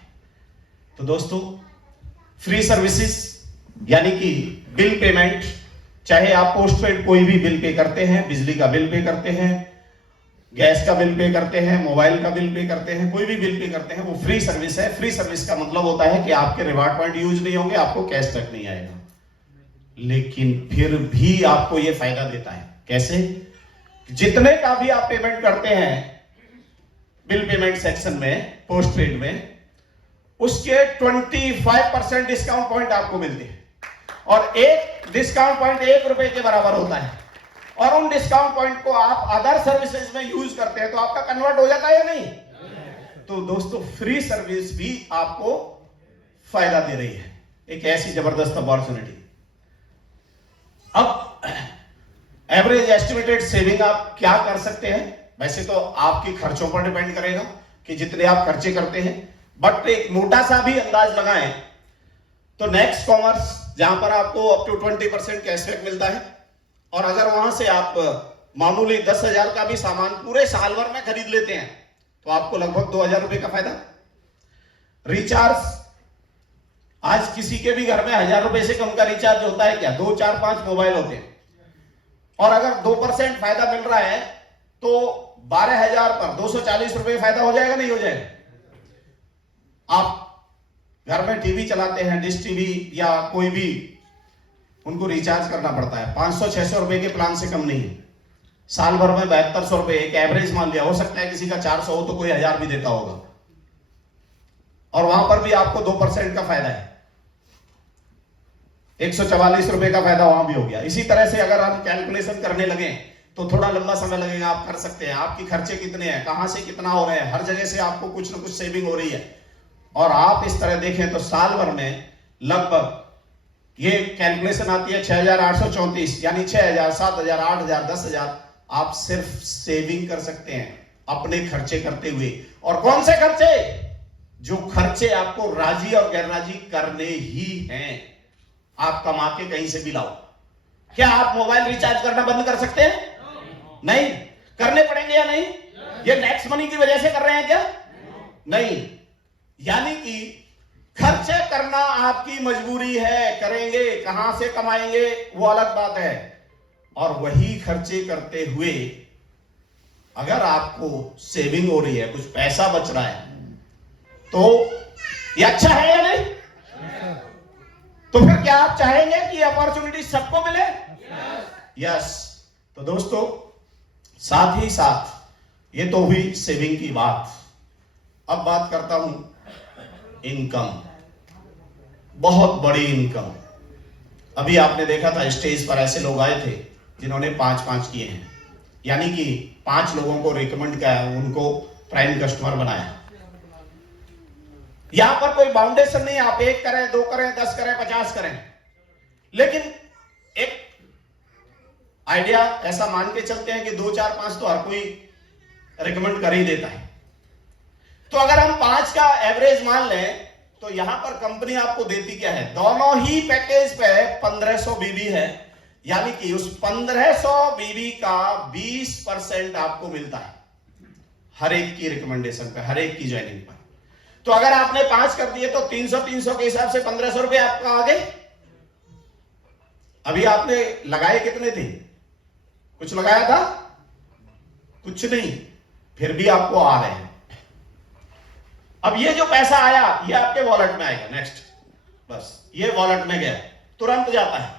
तो दोस्तों, फ्री सर्विसेज यानी कि बिल पेमेंट, चाहे आप पोस्टपेड कोई भी बिल पे करते हैं, बिजली का बिल पे करते हैं, गैस का बिल पे करते हैं, मोबाइल का बिल पे करते हैं, कोई भी बिल पे करते हैं, वो फ्री सर्विस है। फ्री सर्विस का मतलब होता है कि आपके रिवार्ड पॉइंट यूज नहीं होंगे, आपको कैशबैक नहीं आएगा, लेकिन फिर भी आपको ये फायदा देता है। कैसे? जितने का भी आप पेमेंट करते हैं बिल पेमेंट सेक्शन में, पोस्टपेड में, उसके 25% डिस्काउंट पॉइंट आपको मिलते हैं, और एक डिस्काउंट पॉइंट 1 रुपए के बराबर होता है। और उन डिस्काउंट पॉइंट को आप अदर सर्विसेज में यूज करते हैं तो आपका कन्वर्ट हो जाता है या नहीं? तो दोस्तों, फ्री सर्विस भी आपको फायदा दे रही है, एक ऐसी जबरदस्त अपॉर्चुनिटी। अब एवरेज एस्टिमेटेड सेविंग आप क्या कर सकते हैं? वैसे तो आपके खर्चों पर डिपेंड करेगा कि जितने आप खर्चे करते हैं, बट एक मोटा सा भी अंदाज लगाएं तो नेक्स्ट कॉमर्स, जहां पर आपको अप टू 20% कैशबैक मिलता है, और अगर वहां से आप मामूली 10,000 का भी सामान पूरे साल भर में खरीद लेते हैं तो आपको लगभग 2,000 रुपए का फायदा। रिचार्ज, आज किसी के भी घर में 1,000 रुपए से कम का रिचार्ज होता है क्या? 2, 4, 5 मोबाइल होते हैं, और अगर 2% फायदा मिल रहा है तो 12,000 पर 240 रुपए फायदा हो जाएगा, नहीं हो जाएगा? आप घर में टीवी चलाते हैं, डिश टीवी या कोई भी, उनको रिचार्ज करना पड़ता है 500-600 रुपए के प्लान से कम नहीं। साल भर में 7200 रुपए एक एवरेज मान लिया, हो सकता है किसी का 400 हो तो कोई 1000 भी देता होगा, और वहां पर भी आपको 2% का फायदा है, 144 रुपए का फायदा वहां भी हो गया। इसी तरह से अगर हम कैलकुलेशन करने लगे तो थोड़ा लंबा समय लगेगा, आप कर सकते हैं। आपकी खर्चे कितने हैं, कहां से कितना हो रहे हैं, हर जगह से आपको कुछ ना कुछ सेविंग हो रही है, और आप इस तरह देखें तो साल भर में लगभग ये कैलकुलेशन आती है 6,834, यानी 6,000, 7,000, 8,000, 10,000 आप सिर्फ सेविंग कर सकते हैं अपने खर्चे करते हुए। और कौन से खर्चे? जो खर्चे आपको राजी और गैर राजी करने ही हैं, आप कमा के कहीं से भी लाओ। क्या आप मोबाइल रिचार्ज करना बंद कर सकते हैं? नहीं। करने पड़ेंगे या नहीं? ये नेक्स्ट मनी की वजह से कर रहे हैं क्या? नहीं। यानी कि खर्चे करना आपकी मजबूरी है, करेंगे, कहां से कमाएंगे वो अलग बात है, और वही खर्चे करते हुए अगर आपको सेविंग हो रही है, कुछ पैसा बच रहा है, तो ये अच्छा है या नहीं? तो फिर क्या आप चाहेंगे कि अपॉर्चुनिटी सबको मिले? यस। तो दोस्तों, साथ ही साथ ये तो हुई सेविंग की बात। अब बात करता हूं इनकम, बहुत बड़ी इनकम। अभी आपने देखा था स्टेज पर ऐसे लोग आए थे जिन्होंने 5-5 किए हैं, यानी कि 5 लोगों को रिकमेंड किया, उनको प्राइम कस्टमर बनाया। यहां पर कोई बाउंडेशन नहीं, आप 1 करें, 2 करें, 10 करें, 50 करें, लेकिन एक आइडिया ऐसा मान के चलते हैं कि 2, 4, 5 तो हर कोई रिकमेंड कर ही देता है। तो अगर हम 5 का एवरेज मान लें तो यहां पर कंपनी आपको देती क्या है? दोनों ही पैकेज पे 1500 बीबी है, यानी कि उस 1500 बीबी का 20% आपको मिलता है हर एक की रिकमेंडेशन पे, हर एक की ज्वाइनिंग पर। तो अगर आपने 5 कर दिए तो 300 के हिसाब से 1500 रुपए आपका आ गए। अभी आपने लगाए कितने थे? कुछ लगाया था? कुछ नहीं, फिर भी आपको आ रहे हैं। अब ये जो पैसा आया ये आपके वॉलेट में आएगा। नेक्स्ट, बस ये वॉलेट में गया, तुरंत जाता है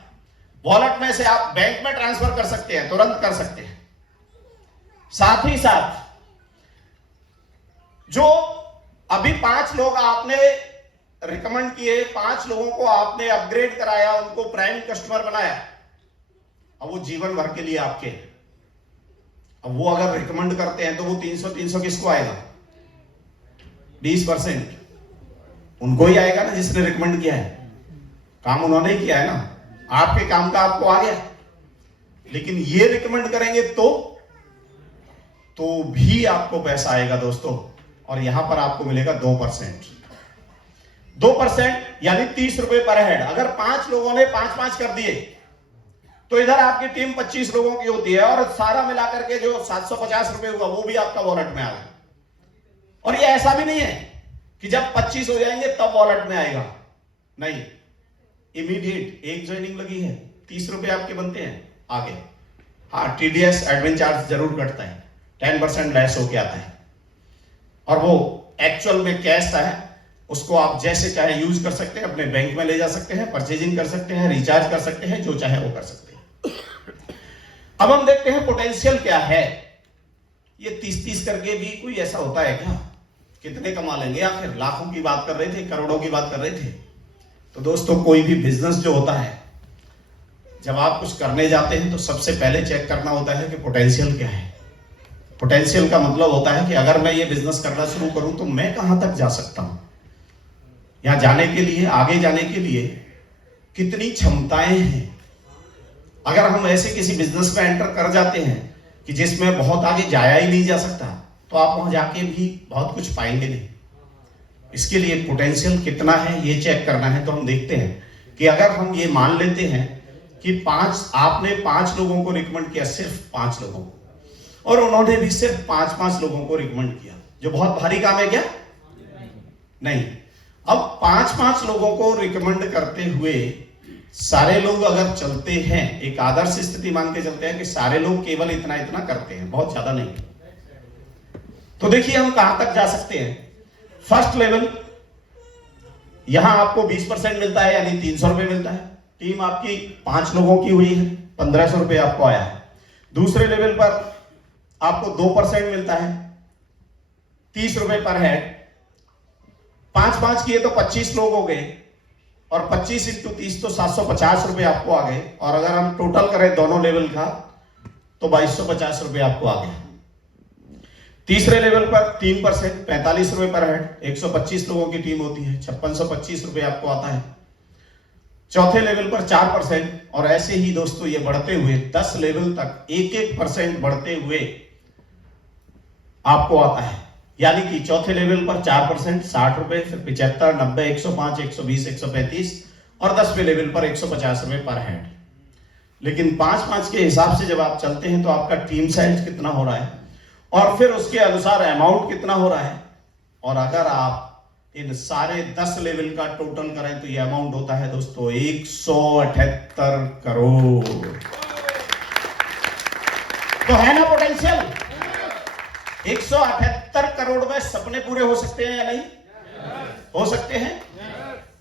वॉलेट में से। आप बैंक में ट्रांसफर कर सकते हैं, तुरंत कर सकते हैं। साथ ही साथ जो अभी 5 लोग आपने रिकमेंड किए, 5 लोगों को आपने अपग्रेड कराया, उनको प्राइम कस्टमर बनाया, अब वो जीवन भर के लिए आपके। अब वो अगर रिकमेंड करते हैं तो वो 300 किसको आएगा? 20% उनको ही आएगा ना, जिसने रिकमेंड किया है। काम उन्होंने ही किया है ना, आपके काम का आपको आ गया। लेकिन ये रिकमेंड करेंगे तो भी आपको पैसा आएगा दोस्तों, और यहां पर आपको मिलेगा 2%। 2% यानी 30 रुपए पर हेड। अगर 5 लोगों ने 5-5 कर दिए तो इधर आपकी टीम 25 लोगों की होती है और सारा मिलाकर के जो 750 रुपए हुआ वो भी आपका वॉलेट में आ गया। और ये ऐसा भी नहीं है कि जब 25 हो जाएंगे तब वॉलेट में आएगा, नहीं, इमीडिएट एक ज्वाइनिंग लगी है 30 रुपए आपके बनते हैं आगे। हाँ, टीडीएस एडमिन चार्ज जरूर कटता है, 10% लेस होके आता है और वो एक्चुअल में कैश है, उसको आप जैसे चाहे यूज कर सकते हैं, अपने बैंक में ले जा सकते हैं, परचेजिंग कर सकते हैं, रिचार्ज कर सकते हैं, जो चाहे वो कर सकते हैं। अब हम देखते हैं पोटेंशियल क्या है। ये 30-30 करके भी कोई ऐसा होता है क्या? कितने कमा लेंगे आखिर? लाखों की बात कर रहे थे, करोड़ों की बात कर रहे थे। तो दोस्तों, कोई भी बिजनेस जो होता है, जब आप कुछ करने जाते हैं तो सबसे पहले चेक करना होता है कि पोटेंशियल क्या है। पोटेंशियल का मतलब होता है कि अगर मैं ये बिजनेस करना शुरू करूं तो मैं कहां तक जा सकता हूं, यहां जाने के लिए, आगे जाने के लिए कितनी क्षमताएं हैं। अगर हम ऐसे किसी बिजनेस में एंटर कर जाते हैं कि जिसमें बहुत आगे जाया ही नहीं जा सकता, तो आप वहां जाके भी बहुत कुछ पाएंगे नहीं। इसके लिए पोटेंशियल कितना है ये चेक करना है। तो हम देखते हैं कि अगर हम ये मान लेते हैं कि आपने 5 लोगों को रिकमेंड किया, सिर्फ 5 लोगों को, और उन्होंने भी सिर्फ 5-5 लोगों को रिकमेंड किया, जो बहुत भारी काम है क्या? नहीं। अब 5-5 लोगों को रिकमेंड करते हुए सारे लोग अगर चलते हैं, एक आदर्श स्थिति मान के चलते हैं कि सारे लोग केवल इतना इतना करते हैं, बहुत ज्यादा नहीं, तो देखिए हम कहां तक जा सकते हैं। फर्स्ट लेवल, यहां आपको 20% मिलता है, यानी 300 रुपए मिलता है। टीम आपकी 5 लोगों की हुई है, 1500 रुपए आपको आया है। दूसरे लेवल पर आपको 2% मिलता है, 30 रुपए पर हेड। 5-5 किए तो 25 लोग हो गए, और 25 इंटू 30 तो 750 रुपए आपको आ गए। और अगर हम टोटल करें दोनों लेवल का तो 2250 रुपए आपको आ गए। तीसरे लेवल पर 3%, 45 रुपए पर हेड, 125 लोगों की टीम होती है, 5625 रुपए आपको आता है। चौथे लेवल पर 4%, और ऐसे ही दोस्तों ये बढ़ते हुए 10 लेवल तक 1-1% बढ़ते हुए आपको आता है। यानी कि चौथे लेवल पर 4%, 60 रुपए, फिर 75, 90, 105, 120, 135, और 10वें लेवल पर 150 रुपए पर हेड। लेकिन 5-5 के हिसाब से जब आप चलते हैं तो आपका टीम साइज कितना हो रहा है, और फिर उसके अनुसार अमाउंट कितना हो रहा है। और अगर आप इन सारे 10 लेवल का टोटल करें तो ये अमाउंट होता है दोस्तों 178 करोड़। तो है ना पोटेंशियल? 178 करोड़ में सपने पूरे हो सकते हैं या नहीं? हो सकते हैं।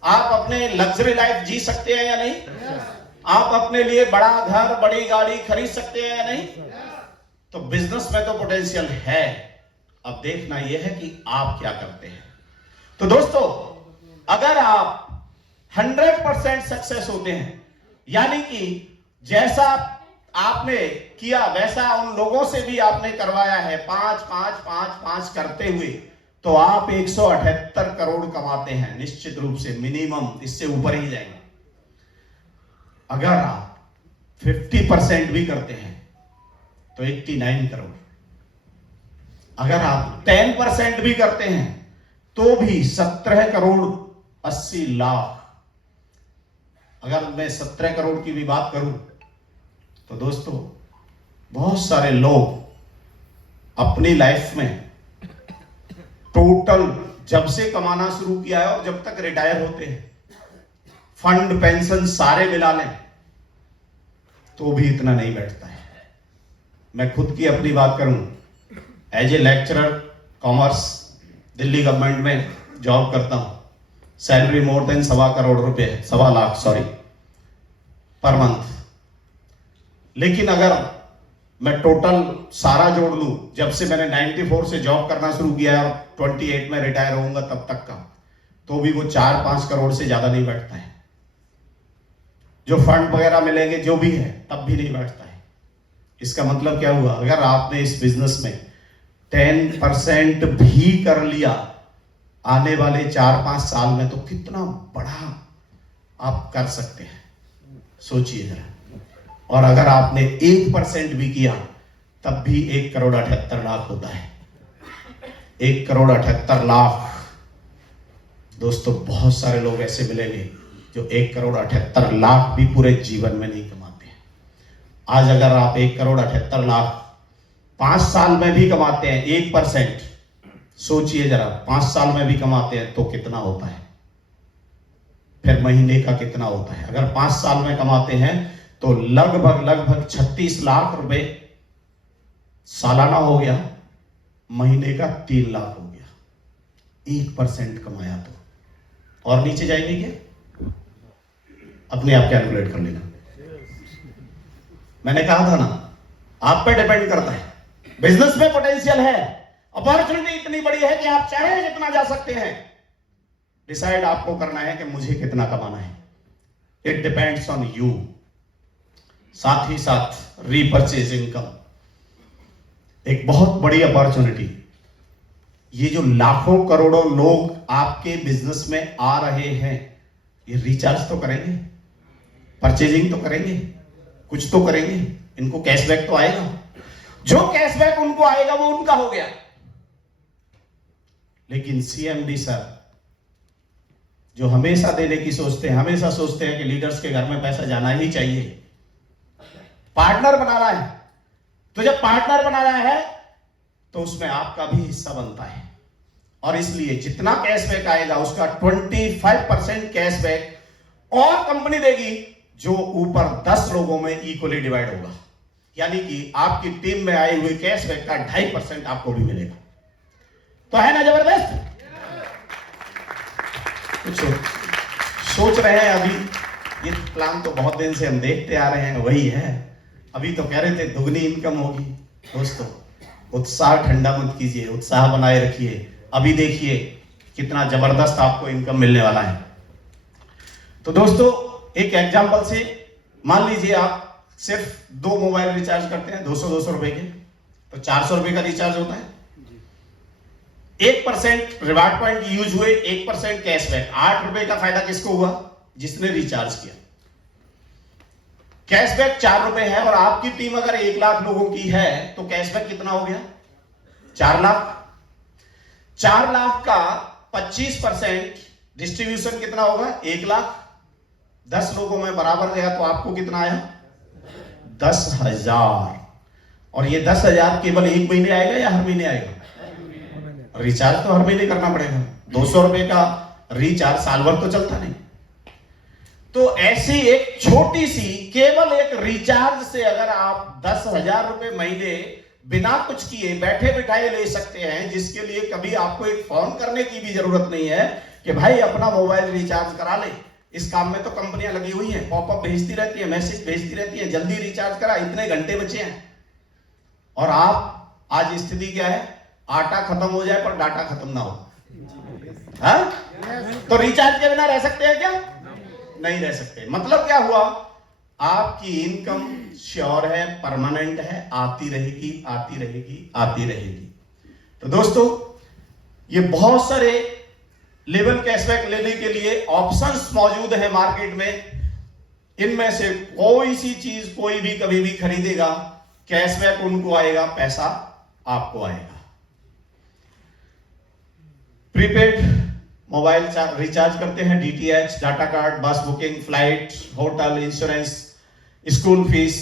आप अपने लग्जरी लाइफ जी सकते हैं या नहीं? आप अपने लिए बड़ा घर, बड़ी गाड़ी खरीद सकते हैं या नहीं? तो बिजनेस में तो पोटेंशियल है, अब देखना यह है कि आप क्या करते हैं। तो दोस्तों, अगर आप 100% सक्सेस होते हैं, यानी कि जैसा आपने किया वैसा उन लोगों से भी आपने करवाया है, 5-5-5-5 करते हुए, तो आप 178 करोड़ कमाते हैं निश्चित रूप से, मिनिमम इससे ऊपर ही जाएंगे। अगर आप 50% भी करते हैं तो 89 करोड़। अगर आप 10% भी करते हैं तो भी 17 करोड़ 80 लाख। अगर मैं 17 करोड़ की भी बात करूं तो दोस्तों, बहुत सारे लोग अपनी लाइफ में टोटल जब से कमाना शुरू किया है और जब तक रिटायर होते हैं, फंड पेंशन सारे मिला लें तो भी इतना नहीं बैठता है। मैं खुद की अपनी बात करूं, as a lecturer commerce Delhi government में जॉब करता हूं, सैलरी मोर देन 1.25 करोड़ रुपए, 1.25 लाख सॉरी, पर मंथ। लेकिन अगर मैं टोटल सारा जोड़ लूं, जब से मैंने 94 से जॉब करना शुरू किया, 28 में रिटायर होऊंगा तब तक का, तो भी वो 4-5 करोड़ से ज्यादा नहीं बैठता है। जो फंड वगैरह मिलेंगे जो भी है तब भी नहीं बैठता है। इसका मतलब क्या हुआ? अगर आपने इस बिजनेस में 10% भी कर लिया आने वाले 4-5 साल में, तो कितना बड़ा आप कर सकते हैं, सोचिए जरा। और अगर आपने 1% भी किया तब भी 1 करोड़ 78 लाख होता है। 1 करोड़ 78 लाख दोस्तों बहुत सारे लोग ऐसे मिलेंगे जो 1,78,00,000 भी पूरे जीवन में नहीं कमाते हैं। आज अगर आप 1,78,00,000 5 साल में भी कमाते हैं, 1%, सोचिए जरा, 5 साल में भी कमाते हैं तो कितना होता है, फिर महीने का कितना होता है। अगर 5 साल में कमाते हैं तो लगभग 36 लाख रुपए सालाना हो गया, महीने का 3 लाख हो गया, 1% कमाया तो। और नीचे जाएंगे क्या, अपने आप कैलकुलेट कर लेना। मैंने कहा था ना, आप पे डिपेंड करता है। बिजनेस में पोटेंशियल है, अपॉर्चुनिटी इतनी बड़ी है कि आप चाहे जितना जा सकते हैं। डिसाइड आपको करना है कि मुझे कितना कमाना है। It depends on you. साथ ही साथ रीपर्चेज इनकम एक बहुत बड़ी अपॉर्चुनिटी। ये जो लाखों करोड़ों लोग आपके बिजनेस में आ रहे हैं, ये रिचार्ज तो करेंगे, परचेजिंग तो करेंगे, कुछ तो करेंगे, इनको कैशबैक तो आएगा। जो कैशबैक उनको आएगा वो उनका हो गया। लेकिन सीएमडी सर जो हमेशा देने की सोचते हैं, हमेशा सोचते हैं कि लीडर्स के घर में पैसा जाना ही चाहिए, पार्टनर बनाना है। तो जब पार्टनर बनाना है तो उसमें आपका भी हिस्सा बनता है, और इसलिए जितना कैशबैक आएगा उसका 25% कैशबैक और कंपनी देगी, जो ऊपर 10 लोगों में इक्वली डिवाइड होगा। यानी कि आपकी टीम में आए हुए कैशबैक का 2.5% आपको भी मिलेगा। तो है ना जबरदस्त? कुछ सोच रहे हैं अभी, ये प्लान तो बहुत दिन से हम देखते आ रहे हैं, वही है। अभी तो कह रहे थे दुगनी इनकम होगी। दोस्तों उत्साह ठंडा मत कीजिए, उत्साह बनाए रखिए। अभी देखिए कितना जबरदस्त आपको इनकम मिलने वाला है। तो दोस्तों एक एग्जांपल से, मान लीजिए आप सिर्फ 2 मोबाइल रिचार्ज करते हैं 200 रुपए के, तो 400 रुपए का रिचार्ज होता है। 1% रिवार्ड पॉइंट यूज हुए, 1% कैशबैक, 8 रुपए का फायदा किसको हुआ? जिसने रिचार्ज किया। कैशबैक 4 रुपए है, और आपकी टीम अगर 1 लाख लोगों की है तो कैशबैक कितना हो गया? 4 लाख। 4 लाख का 25% डिस्ट्रीब्यूशन कितना होगा? 1 लाख। 10 लोगों में बराबर गया तो आपको कितना आया? 10,000। और ये 10,000 केवल 1 महीने आएगा या हर महीने आएगा? रिचार्ज तो हर महीने करना पड़ेगा। 200 रुपए का रिचार्ज साल भर तो चलता नहीं। तो ऐसी एक छोटी सी, केवल एक रिचार्ज से अगर आप 10,000 रुपए महीने बिना कुछ किए बैठे बिठाए ले सकते हैं, जिसके लिए कभी आपको एक फोन करने की भी जरूरत नहीं है कि भाई अपना मोबाइल रिचार्ज करा ले। इस काम में तो कंपनियां लगी हुई हैं, पॉपअप भेजती रहती है, मैसेज भेजती रहती है, जल्दी रिचार्ज करा, इतने घंटे बचे हैं। और आप आज स्थिति क्या है? आटा खत्म हो जाए पर डाटा खत्म ना हो। हाँ? तो रिचार्ज के बिना रह सकते हैं क्या? नहीं रह सकते। मतलब क्या हुआ? आपकी इनकम श्योर है, परमानेंट है, आती रहेगी, आती रहेगी, आती रहेगी। तो दोस्तों ये बहुत सारे लेवल कैशबैक लेने के लिए ऑप्शंस मौजूद है मार्केट में। इनमें से कोई सी चीज कोई भी कभी भी खरीदेगा, कैशबैक उनको आएगा, पैसा आपको आएगा। प्रीपेड मोबाइल रिचार्ज करते हैं, डीटीएच, डाटा कार्ड, बस booking, flight, hotel, insurance, school fees,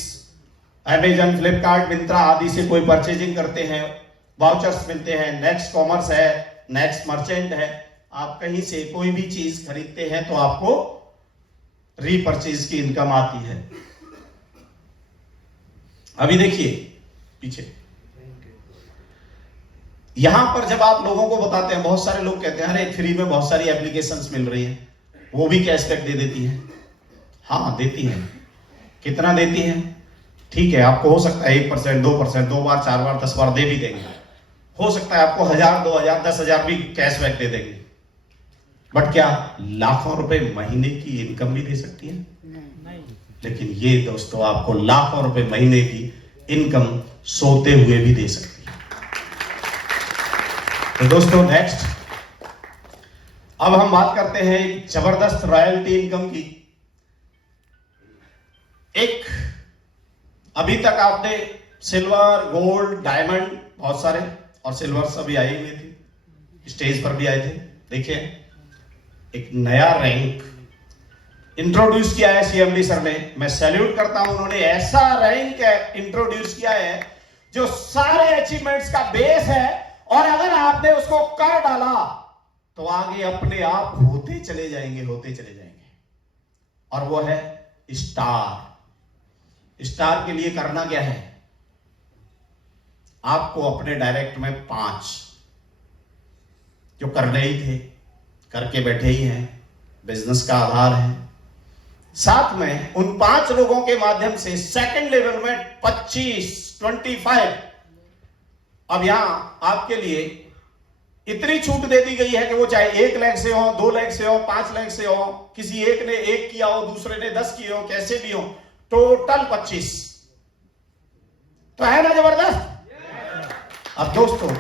Amazon, Flipkart, Myntra आदि से कोई परचेजिंग करते हैं, वाउचर्स मिलते हैं, नेक्स्ट कॉमर्स है, नेक्स्ट मर्चेंट है। आप कहीं से कोई भी चीज खरीदते हैं तो आपको रीपरचेज की इनकम आती है। अभी देखिए पीछे, यहां पर जब आप लोगों को बताते हैं, बहुत सारे लोग कहते हैं अरे फ्री में बहुत सारी एप्लीकेशंस मिल रही हैं, वो भी कैशबैक दे देती हैं। हाँ देती हैं। कितना देती हैं? ठीक है, आपको हो सकता है 1%, 2%, 2 बार, 4 बार, 10 बार दे भी देंगे। हो सकता है आपको 1,000, 2,000, 10,000 भी कैशबैक दे देंगे। बट क्या लाखों रुपए महीने की इनकम भी दे सकती है? नहीं। लेकिन ये दोस्तों आपको लाखों रुपए महीने की इनकम सोते हुए भी दे सकती है। तो दोस्तों नेक्स्ट, अब हम बात करते हैं एक जबरदस्त रॉयल्टी इनकम की। एक अभी तक आपने सिल्वर, गोल्ड, डायमंड बहुत सारे, और सिल्वर सभी आए हुए थे, स्टेज पर भी आए थे। देखिए एक नया रैंक इंट्रोड्यूस किया है सीएमडी सर ने। मैं सैल्यूट करता हूं, उन्होंने ऐसा रैंक इंट्रोड्यूस किया है जो सारे अचीवमेंट्स का बेस है, और अगर आपने उसको कर डाला तो आगे अपने आप होते चले जाएंगे, होते चले जाएंगे। और वो है स्टार। स्टार के लिए करना क्या है, आपको अपने डायरेक्ट में 5 जो करने ही थे करके बैठे ही हैं, बिजनेस का आधार है। साथ में उन 5 लोगों के माध्यम से सेकंड लेवल में 25 अब यहां आपके लिए इतनी छूट दे दी गई है कि वो चाहे 1 लाख से हो, 2 लाख से हो, 5 लाख से हो, किसी एक ने 1 किया हो, दूसरे ने 10 किए हो, कैसे भी हो, टोटल 25। तो है ना जबरदस्त। अब दोस्तों,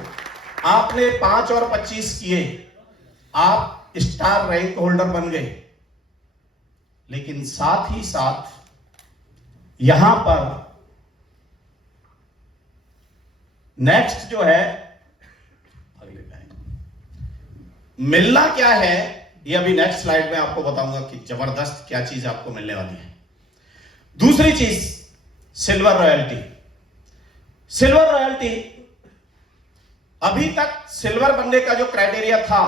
आपने 5 और 25 किए, आप स्टार रैंक होल्डर बन गए। लेकिन साथ ही साथ यहां पर नेक्स्ट जो है मिलना क्या है, ये अभी नेक्स्ट स्लाइड में आपको बताऊंगा कि जबरदस्त क्या चीज आपको मिलने वाली है। दूसरी चीज सिल्वर रॉयल्टी। सिल्वर रॉयल्टी, अभी तक सिल्वर बनने का जो क्राइटेरिया था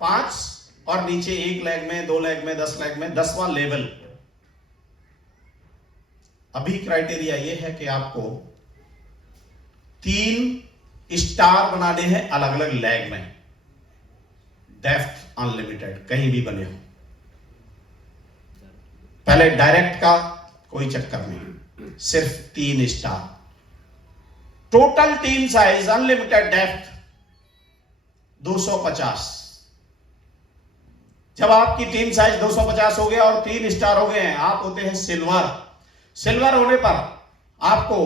5 और नीचे 1 लाख में, 2 लाख में, 10 लाख में, 10वां लेवल। अभी क्राइटेरिया यह है कि आपको 3 स्टार बनाने हैं अलग अलग लैग में, डेफ्थ अनलिमिटेड, कहीं भी बने हो। पहले डायरेक्ट का कोई चक्कर नहीं, सिर्फ 3 star, total team size unlimited depth 250। जब आपकी टीम साइज 250 हो गया और 3 स्टार हो गए हैं, आप होते हैं सिल्वर। सिल्वर होने पर आपको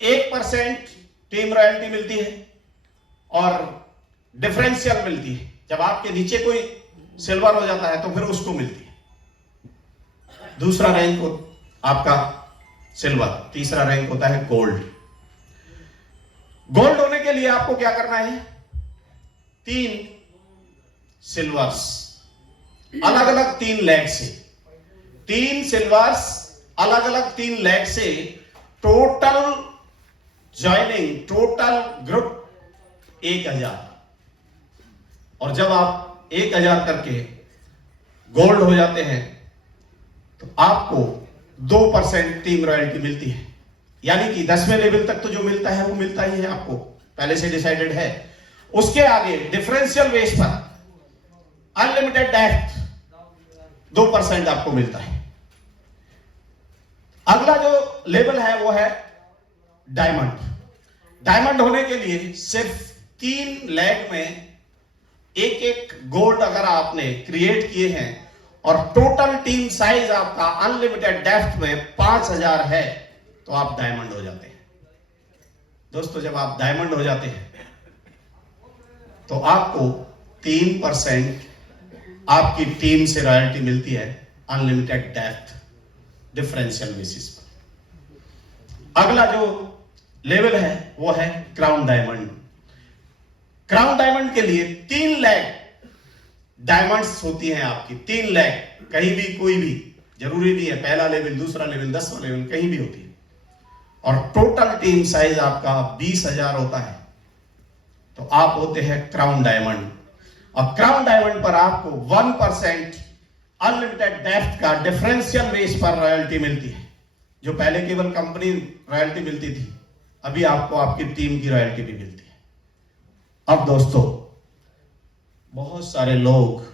1% टीम रॉयल्टी मिलती है और डिफरेंशियल मिलती है। जब आपके नीचे कोई सिल्वर हो जाता है तो फिर उसको मिलती है। दूसरा रैंक आपका सिल्वर, तीसरा रैंक होता है गोल्ड। गोल्ड होने के लिए आपको क्या करना है, 3 सिल्वर्स अलग अलग 3 लैग से, 3 सिल्वर्स अलग अलग 3 लैग से, टोटल ज्वाइनिंग, टोटल ग्रुप 1000। और जब आप 1000 करके गोल्ड हो जाते हैं तो आपको 2% टीम रॉयल्टी मिलती है। यानी कि 10वें लेवल तक तो जो मिलता है वो मिलता ही है, आपको पहले से डिसाइडेड है। उसके आगे डिफरेंशियल बेस पर अनलिमिटेड डेप्थ 2% आपको मिलता है। अगला जो लेवल है वो है डायमंड। डायमंड होने के लिए सिर्फ 3 लैग में एक गोल्ड अगर आपने क्रिएट किए हैं और टोटल टीम साइज आपका अनलिमिटेड डेप्थ में 5000 है तो आप डायमंड हो जाते हैं। दोस्तों, जब आप डायमंड हो जाते हैं तो आपको 3% आपकी टीम से रॉयल्टी मिलती है अनलिमिटेड डेप्थ डिफरेंशियल बेसिस पर। अगला जो लेवल है वो है क्राउन डायमंड। क्राउन डायमंड के लिए 3 लाख डायमंड्स होती हैं आपकी, 3 लाख, कहीं भी कोई भी, जरूरी नहीं है पहला लेवल, दूसरा लेवल, 10वां लेवल, कहीं भी होती है। और टोटल टीम साइज आपका 20,000 होता है तो आप होते हैं क्राउन डायमंड। और क्राउन डायमंड पर आपको 1% अनलिमिटेड डेप्थ का डिफरेंशियल बेस पर रॉयल्टी मिलती है। जो पहले केवल कंपनी रॉयल्टी मिलती थी, अभी आपको आपकी टीम की रॉयल्टी भी मिलती है। अब दोस्तों, बहुत सारे लोग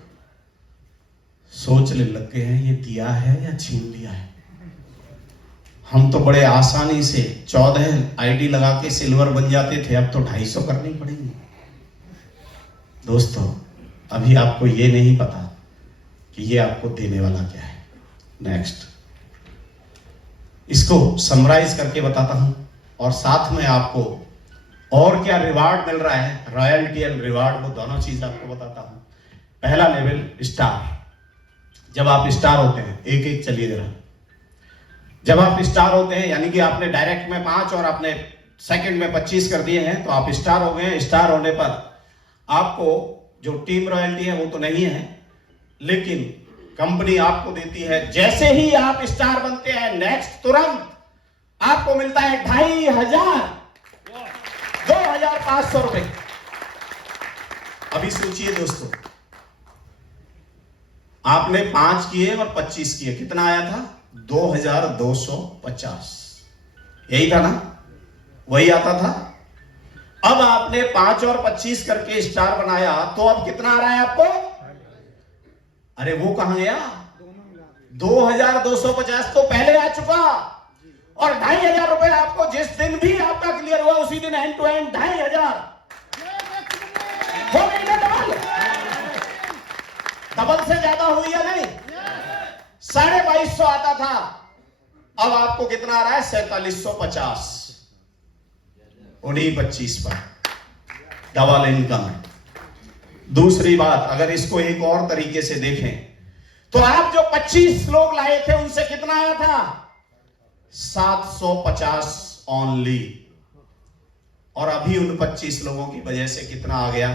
सोचने लग गए हैं ये दिया है या छीन लिया है। हम तो बड़े आसानी से 14 आईडी लगा के सिल्वर बन जाते थे, अब तो 250 करनी पड़ेगी। दोस्तों, अभी आपको ये नहीं पता कि ये आपको देने वाला क्या है। नेक्स्ट, इसको समराइज करके बताता हूं और साथ में आपको और क्या रिवार्ड मिल रहा है, रॉयल्टी एंड रिवार्ड, वो दोनों चीज आपको बताता हूं। पहला लेवल स्टार। जब आप स्टार होते हैं, एक चलिए जरा, जब आप स्टार होते हैं यानी कि आपने डायरेक्ट में 5 और आपने सेकंड में 25 कर दिए हैं तो आप स्टार हो गए हैं। स्टार होने पर आपको जो टीम रॉयल्टी है वो तो नहीं है, लेकिन कंपनी आपको देती है, जैसे ही आप स्टार बनते हैं नेक्स्ट तुरंत आपको मिलता है 2500 2500 रुपए। अभी सोचिए दोस्तों, आपने 5 किए और 25 किए, कितना आया था? 2250। यही था ना, वही आता था। अब आपने 5 और 25 करके स्टार बनाया, तो अब कितना आ रहा है आपको? अरे वो कहां गया? 2250 तो पहले आ चुका, और 2500 रुपए आपको जिस दिन भी आपका क्लियर हुआ उसी दिन एंड टू एंड 2500 हो गई ना। डबल से ज्यादा हुई या नहीं? 2250 आता था, अब आपको कितना आ रहा है? 4750। उन्हीं 25 पर डबल इनकम है। दूसरी बात, अगर इसको एक और तरीके से देखें तो आप जो 25 लोग लाए थे उनसे कितना आया था? 750 ओनली, और अभी उन 25 लोगों की वजह से कितना आ गया?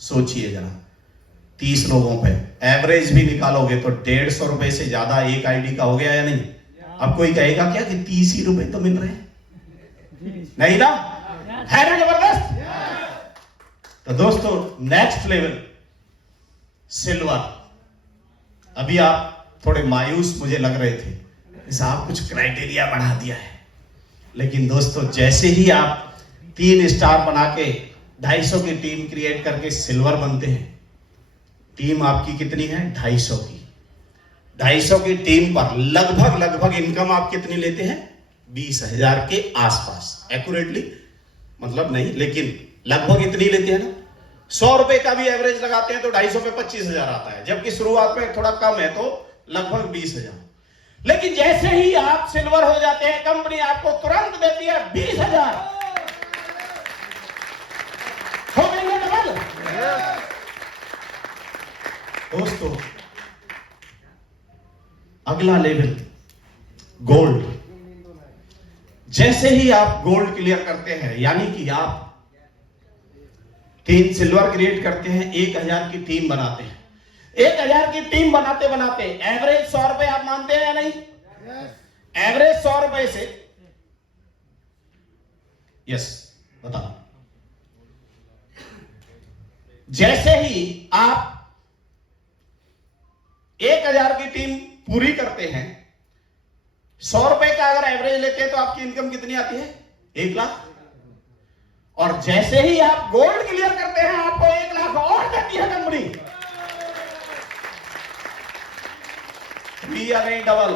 सोचिए जरा, 30 लोगों पे एवरेज भी निकालोगे तो 150 रुपए से ज्यादा एक आईडी का हो गया या नहीं? अब कोई कहेगा क्या कि 30 ही रुपए तो मिल रहे हैं? नहीं ना, है ना जबरदस्त। तो दोस्तों, नेक्स्ट लेवल सिल्वर। अभी आप थोड़े मायूस मुझे लग रहे थे, साहब कुछ क्राइटेरिया बढ़ा दिया है, लेकिन दोस्तों जैसे ही आप 3 स्टार बना के 250 की टीम क्रिएट करके सिल्वर बनते हैं, टीम आपकी कितनी है? 250 की। 250 की टीम पर लगभग इनकम आप कितनी लेते हैं? 20,000 के आसपास। एक्यूरेटली मतलब नहीं, लेकिन लगभग इतनी लेते हैं ना। 100 रुपए का भी एवरेज लगाते हैं तो 250 पे 25,000 आता है, जबकि शुरुआत में थोड़ा कम है तो लगभग 20,000। लेकिन जैसे ही आप सिल्वर हो जाते हैं, कंपनी आपको तुरंत देती है 20,000। हो गई ना डबल। दोस्तों, अगला लेवल गोल्ड। जैसे ही आप गोल्ड क्लियर करते हैं, यानी कि आप 3 सिल्वर क्रिएट करते हैं, 1000 की टीम बनाते हैं। 1000 की टीम बनाते बनाते एवरेज 100 रुपए आप मानते हैं या नहीं? एवरेज 100 रुपए से, यस बताओ, जैसे ही आप 1000 की टीम पूरी करते हैं, 100 रुपए का अगर एवरेज लेते हैं तो आपकी इनकम कितनी आती है? 1 लाख। और जैसे ही आप गोल्ड क्लियर करते हैं, आपको 1 लाख और देती है कंपनी। भी या नहीं डबल?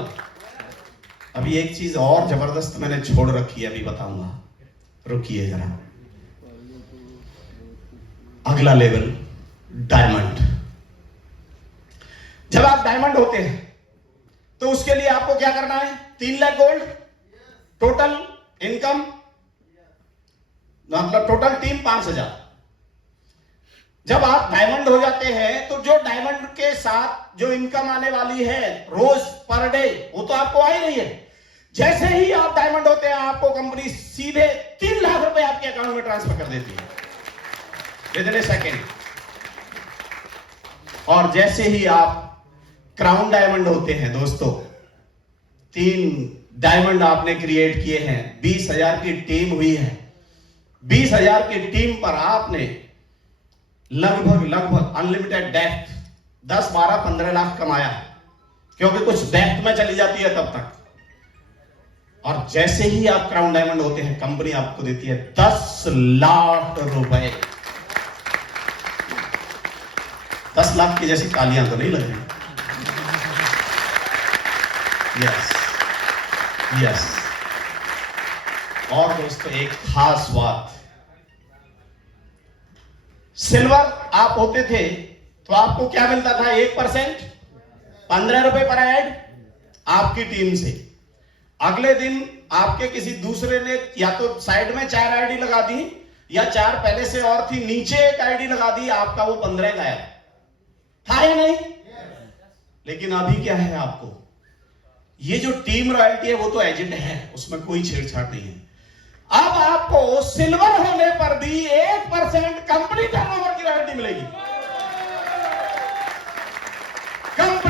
अभी एक चीज और जबरदस्त मैंने छोड़ रखी है, अभी बताऊंगा, रुकिए जरा। अगला लेवल डायमंड। जब आप डायमंड होते हैं तो उसके लिए आपको क्या करना है? 3 लाख गोल्ड, टोटल इनकम मतलब टोटल टीम 5,000। जब आप डायमंड हो जाते हैं तो जो डायमंड के साथ जो इनकम आने वाली है रोज पर डे, वो तो आपको आ ही रही है। जैसे ही आप डायमंड होते हैं, आपको कंपनी सीधे 3 लाख रुपए आपके अकाउंट में ट्रांसफर कर देती है विदिन ए सेकेंड। और जैसे ही आप क्राउन डायमंड होते हैं दोस्तों, 3 डायमंड आपने क्रिएट किए हैं, 20,000 की टीम हुई है। 20,000 की टीम पर आपने लगभग अनलिमिटेड डेप्थ 10, 12, 15 लाख कमाया है, क्योंकि कुछ डेप्थ में चली जाती है तब तक। और जैसे ही आप क्राउन डायमंड होते हैं, कंपनी आपको देती है 10 लाख रुपए। 10 लाख की जैसी तालियां तो नहीं लग रही? Yes yes. और दोस्तों, एक खास बात, सिल्वर आप होते थे तो आपको क्या मिलता था? 1%, 15 रुपए पर ऐड आपकी टीम से। अगले दिन आपके किसी दूसरे ने या तो साइड में 4 आईडी लगा दी, या 4 पहले से और थी, नीचे एक आईडी लगा दी, आपका वो 15 गायब था या नहीं? लेकिन अभी क्या है, आपको ये जो टीम रॉयल्टी है वो तो एजेंट है, उसमें कोई छेड़छाड़ नहीं है। अब आपको सिल्वर होने पर भी 1% कंपनी टर्नओवर की रॉयल्टी मिलेगी।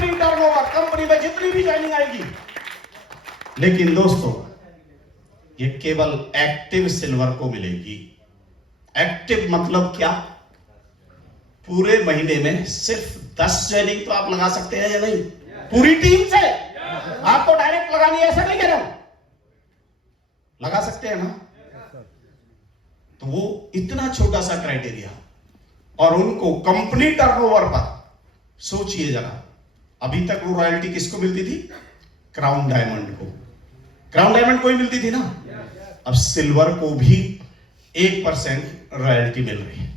कंपनी टर्नओवर, कंपनी में जितनी भी ज्वाइनिंग आएगी। लेकिन दोस्तों ये केवल एक्टिव सिल्वर को मिलेगी। एक्टिव मतलब क्या? पूरे महीने में सिर्फ 10 ज्वाइनिंग तो आप लगा सकते हैं या नहीं? पूरी टीम से आपको डायरेक्ट लगानी है, ऐसा नहीं कह रहा हूं, लगा सकते हैं ना? तो वो इतना छोटा सा क्राइटेरिया, और उनको कंपनी टर्नओवर पर, सोचिए जरा, अभी तक वो रॉयल्टी किसको मिलती थी? क्राउन डायमंड को। क्राउन डायमंड को ही मिलती थी ना, अब सिल्वर को भी 1% रॉयल्टी मिल रही है।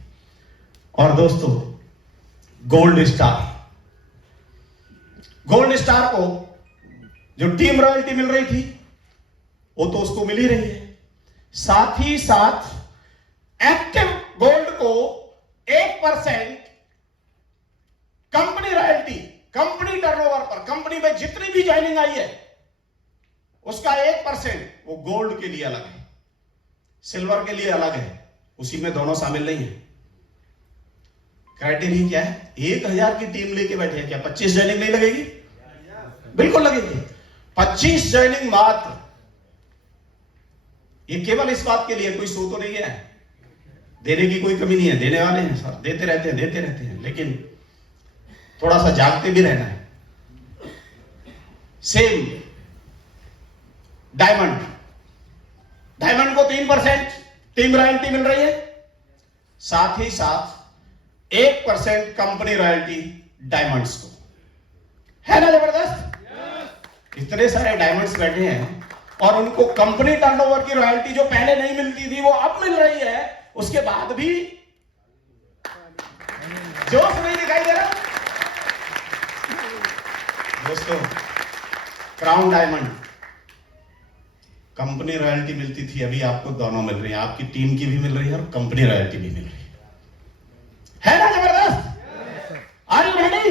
और दोस्तों गोल्ड स्टार, गोल्ड स्टार को जो टीम रॉयल्टी मिल रही थी वो तो उसको मिल ही रही है, साथ ही साथ एक्टिव गोल्ड को 1% कंपनी रॉयल्टी, कंपनी टर्नओवर पर, कंपनी में जितनी भी ज्वाइनिंग आई है उसका 1% वो गोल्ड के लिए अलग है, सिल्वर के लिए अलग है, उसी में दोनों शामिल नहीं है। क्राइटेरिया क्या है? 1000 की टीम लेके बैठे हैं, क्या 25 ज्वाइनिंग नहीं लगेगी? बिल्कुल लगेगी, 25 ज्वाइनिंग मात्र। ये केवल इस बात के लिए, कोई सो तो नहीं है, देने की कोई कमी नहीं है, देने वाले हैं सर, देते रहते हैं, लेकिन थोड़ा सा जागते भी रहना है। सेम डायमंड, डायमंड को 3% टीम रॉयल्टी मिल रही है, साथ ही साथ 1% कंपनी रॉयल्टी डायमंड्स को। है ना जबरदस्त? इतने सारे डायमंड्स बैठे हैं और उनको कंपनी टर्नओवर की रॉयल्टी जो पहले नहीं मिलती थी वो अब मिल रही है, उसके बाद भी जोश नहीं दिखाई दे रहा। दोस्तों क्राउन डायमंड कंपनी रॉयल्टी मिलती थी, अभी आपको दोनों मिल रही है, आपकी टीम की भी मिल रही है और कंपनी रॉयल्टी भी मिल रही है ना जबरदस्त? Are you ready?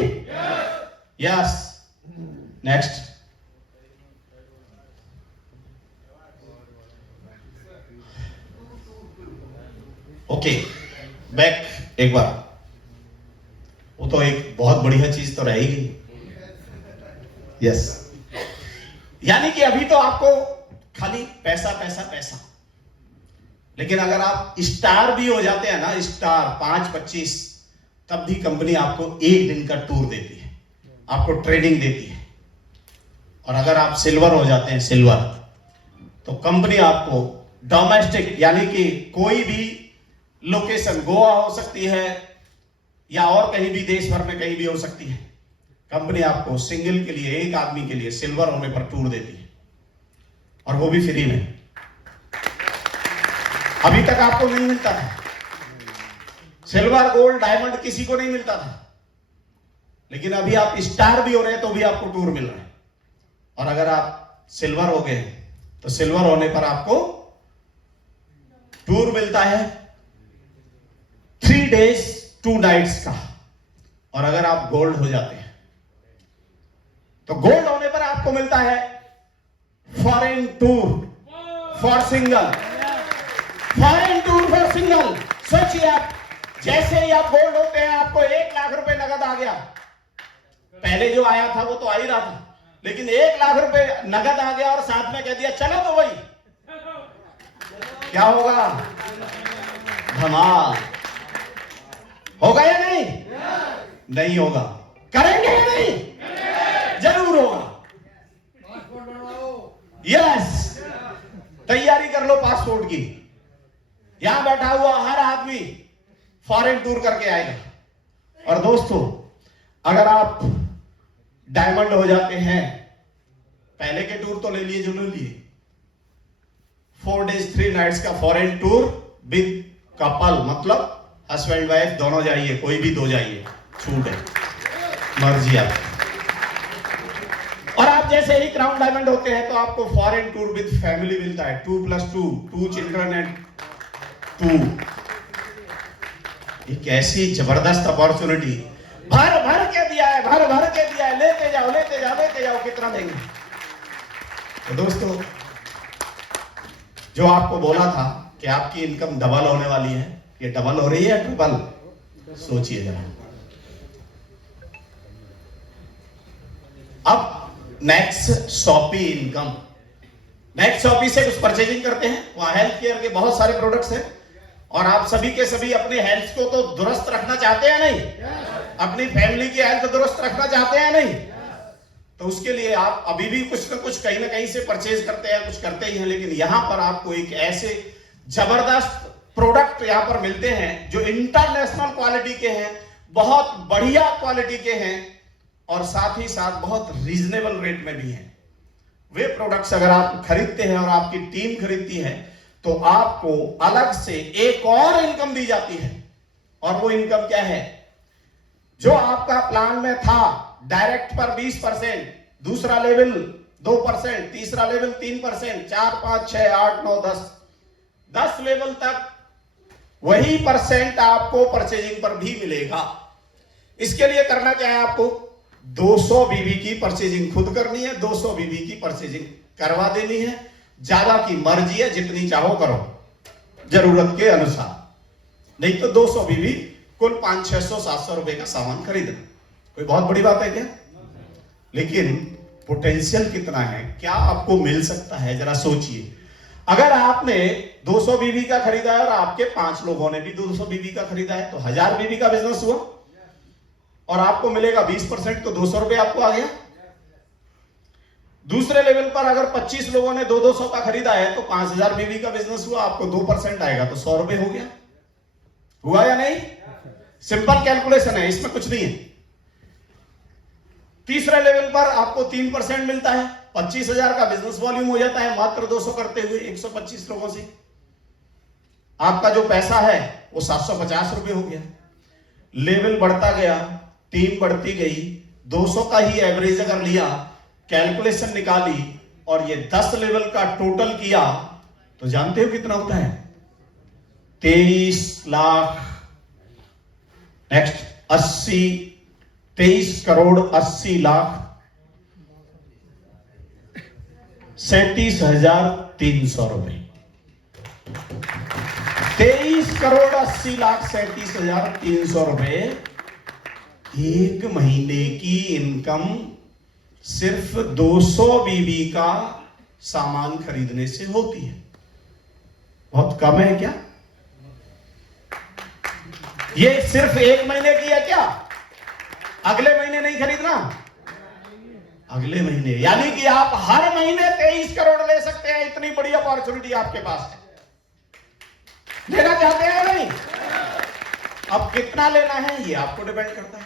Yes. Next, okay, back एक बार, वो तो एक बहुत बढ़िया चीज तो रहेगी। यस, यानी कि अभी तो आपको खाली पैसा पैसा पैसा, लेकिन अगर आप स्टार भी हो जाते हैं ना, स्टार 5-25, तब भी कंपनी आपको एक दिन का टूर देती है, आपको ट्रेनिंग देती है। और अगर आप सिल्वर हो जाते हैं, सिल्वर, तो कंपनी आपको डोमेस्टिक, यानी कि कोई भी लोकेशन, गोवा हो सकती है या और कहीं भी, देश भर में कहीं भी हो सकती है, कंपनी आपको सिंगल के लिए, एक आदमी के लिए सिल्वर होने पर टूर देती है, और वो भी फ्री में। अभी तक आपको नहीं मिलता था, सिल्वर गोल्ड डायमंड किसी को नहीं मिलता था, लेकिन अभी आप स्टार भी हो रहे हैं तो भी आपको टूर मिल रहा है। और अगर आप सिल्वर हो गए तो सिल्वर होने पर आपको टूर मिलता है 3 days 2 nights का। और अगर आप गोल्ड हो जाते हैं तो गोल्ड होने पर आपको मिलता है foreign tour for single, foreign tour for single. सोचिए आप, जैसे ही आप गोल्ड होते हैं आपको 1 लाख रुपए नगद आ गया, पहले जो आया था वो तो आ ही रहा था, लेकिन 1 लाख रुपए नगद आ गया और साथ में कह दिया चलो तो भाई, क्या होगा? धमाल होगा या नहीं? नहीं होगा। करेंगे या नहीं? जरूर होगा। यस, तैयारी कर लो पासपोर्ट की। यहां बैठा हुआ हर आदमी फॉरेन टूर करके आएगा। और दोस्तों अगर आप डायमंड हो जाते हैं, पहले के टूर तो ले लिए जो ले लिए, 4 days 3 nights का फॉरेन टूर विद कपल, मतलब हस्बैंड वाइफ दोनों जाइए, कोई भी 2 जाइए, छूट है, मर्जी आप। और आप जैसे ही क्राउन डायमंड होते हैं तो आपको फॉरेन टूर विद फैमिली मिलता है, 2+2, 2 चिल्ड्रन एंड 2। एक ऐसी जबरदस्त अपॉर्चुनिटी भर भर के दिया है, भर भर के दिया है, लेते जाओ लेते जाओ लेते जाओ, कितना देंगे? तो दोस्तों जो आपको बोला था कि आपकी इनकम डबल होने वाली है, ये डबल हो रही है या ट्रिपल? सोचिए जरा। Next shoppe income. Next shoppe से कुछ परचेजिंग करते हैं, वहां हेल्थ केयर के बहुत सारे प्रोडक्ट्स हैं और आप सभी के सभी अपने हेल्थ को तो दुरुस्त रखना चाहते हैं नहीं, अपनी फैमिली की हेल्थ दुरुस्त रखना चाहते हैं नहीं, तो उसके लिए आप अभी भी कुछ ना कुछ कहीं ना कहीं से परचेज करते हैं, कुछ करते ही हैं। लेकिन यहां पर आपको एक ऐसे जबरदस्त प्रोडक्ट यहां पर मिलते हैं जो इंटरनेशनल क्वालिटी के हैं, बहुत बढ़िया क्वालिटी के हैं और साथ ही साथ बहुत रीजनेबल रेट में भी हैं। वे प्रोडक्ट्स अगर आप खरीदते हैं और आपकी टीम खरीदती है तो आपको अलग से एक और इनकम दी जाती है। और वो इनकम क्या है? जो आपका प्लान में था डायरेक्ट पर 20%, दूसरा लेवल 2%, तीसरा लेवल 3%, 4, 5, 6, 8, 9, 10 लेवल तक वही परसेंट आपको परचेजिंग पर भी मिलेगा। इसके लिए करना क्या है? आपको 200 बीबी की परचेजिंग खुद करनी है, 200 बीबी की परचेजिंग करवा देनी है। ज्यादा की मर्जी है, जितनी चाहो करो जरूरत के अनुसार, नहीं तो 200 बीबी कुल 500, 600, 700 रुपए का सामान खरीदना कोई बहुत बड़ी बात है क्या? लेकिन पोटेंशियल कितना है, क्या आपको मिल सकता है, जरा सोचिए। अगर आपने 200 बीबी का खरीदा है और आपके 5 लोगों ने भी 200 बीबी का खरीदा है तो 1000 बीबी का बिजनेस हुआ और आपको मिलेगा 20%, तो 200 रुपए आपको आ गया। दूसरे लेवल पर अगर 25 लोगों ने 200 का खरीदा है तो 5000 बीबी का बिजनेस हुआ, आपको 2% आएगा तो 100 रुपए हो गया। हुआ या नहीं? सिंपल कैलकुलेशन है, इसमें कुछ नहीं है। तीसरे लेवल पर आपको 3% मिलता है, 25,000 का बिजनेस वॉल्यूम हो जाता है मात्र 200 करते हुए 125 लोगों से। आपका जो पैसा है वो 750 रुपए हो गया। लेवल बढ़ता गया, टीम बढ़ती गई, 200 का ही एवरेज अगर लिया, कैलकुलेशन निकाली और ये 10 लेवल का टोटल किया तो जानते हो कितना होता है? 23 लाख। नेक्स्ट 23 करोड़ 80 लाख 37,300 रुपए। 23 करोड़ 80 लाख 37,300 रुपए एक महीने की इनकम सिर्फ 200 बीबी का सामान खरीदने से होती है। बहुत कम है क्या? ये सिर्फ एक महीने की है क्या? अगले महीने नहीं खरीदना, अगले महीने, यानी कि आप हर महीने 23 करोड़ ले सकते हैं। इतनी बड़ी अपॉर्चुनिटी आपके पास है। लेना चाहते हैं नहीं? अब कितना लेना है ये आपको डिपेंड करता है,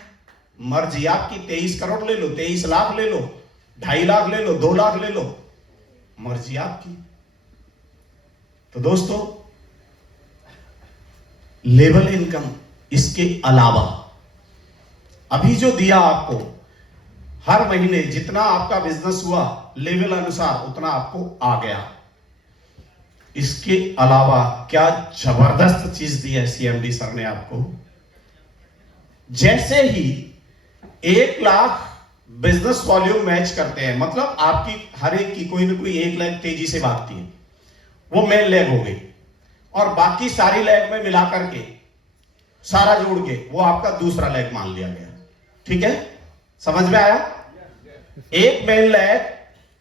मर्जी आपकी। 23 करोड़ ले लो, 23 लाख ले लो, 2.5 लाख ले लो, 2 लाख ले लो, मर्जी आपकी। तो दोस्तों, लेवल इनकम, इसके अलावा अभी जो दिया आपको, हर महीने जितना आपका बिजनेस हुआ लेवल अनुसार उतना आपको आ गया। इसके अलावा क्या जबरदस्त चीज दी है सीएमडी सर ने आपको। जैसे ही 1 लाख बिजनेस वॉल्यूम मैच करते हैं, मतलब आपकी हर एक की कोई ना कोई 1 लाख तेजी से भागती है, वो मेन लेग हो गई और बाकी सारी लेग में मिला करके सारा जोड़ के वो आपका दूसरा लेग मान लिया गया। ठीक है, समझ में आया? एक मेन लेग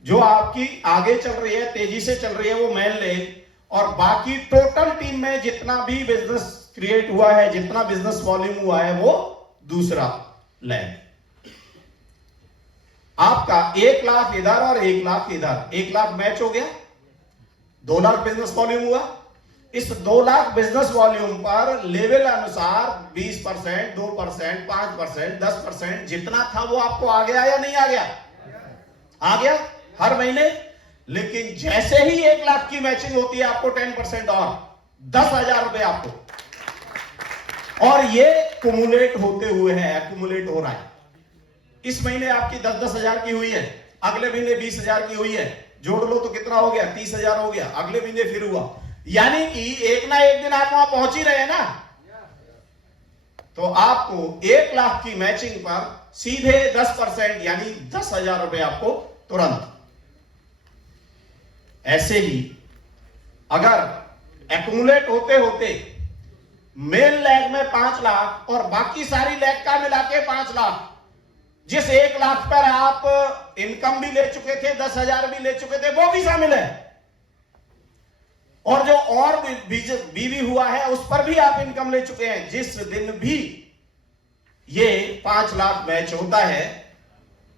जो आपकी आगे चल रही है, तेजी से चल रही है, वो मेन लेग, और बाकी टोटल टीम में जितना भी बिजनेस क्रिएट हुआ है, जितना बिजनेस वॉल्यूम हुआ है, वो दूसरा लेग। आपका 1 लाख इधर और 1 लाख इधर, 1 लाख मैच हो गया, 2 लाख बिजनेस वॉल्यूम हुआ। इस 2 लाख बिजनेस वॉल्यूम पर लेवल अनुसार 20%, 2%, 5%, 10% जितना था वो आपको आ गया या नहीं आ गया? आ गया हर महीने। लेकिन जैसे ही 1 लाख की मैचिंग होती है, आपको 10% और 10,000 रुपए आपको, और ये कुमुलेट होते हुए है, एक्युमुलेट हो रहा है। इस महीने आपकी 10,000 की हुई है, अगले महीने 20,000 की हुई है, जोड़ लो तो कितना हो गया? 30,000 हो गया। अगले महीने फिर हुआ, यानी कि एक ना एक दिन आप वहां पहुंच ही रहे हैं ना। तो आपको 1 लाख की मैचिंग पर सीधे 10% यानी 10,000 रुपए आपको तुरंत। ऐसे ही अगर एक्युमुलेट होते होते मेन लेग में 5 लाख और बाकी सारी लेग का मिला के 5 लाख, जिस 1 लाख पर आप इनकम भी ले चुके थे, 10,000 भी ले चुके थे, वो भी शामिल है। और जो और बीवी हुआ है उस पर भी आप इनकम ले चुके हैं। जिस दिन भी ये 5 लाख मैच होता है,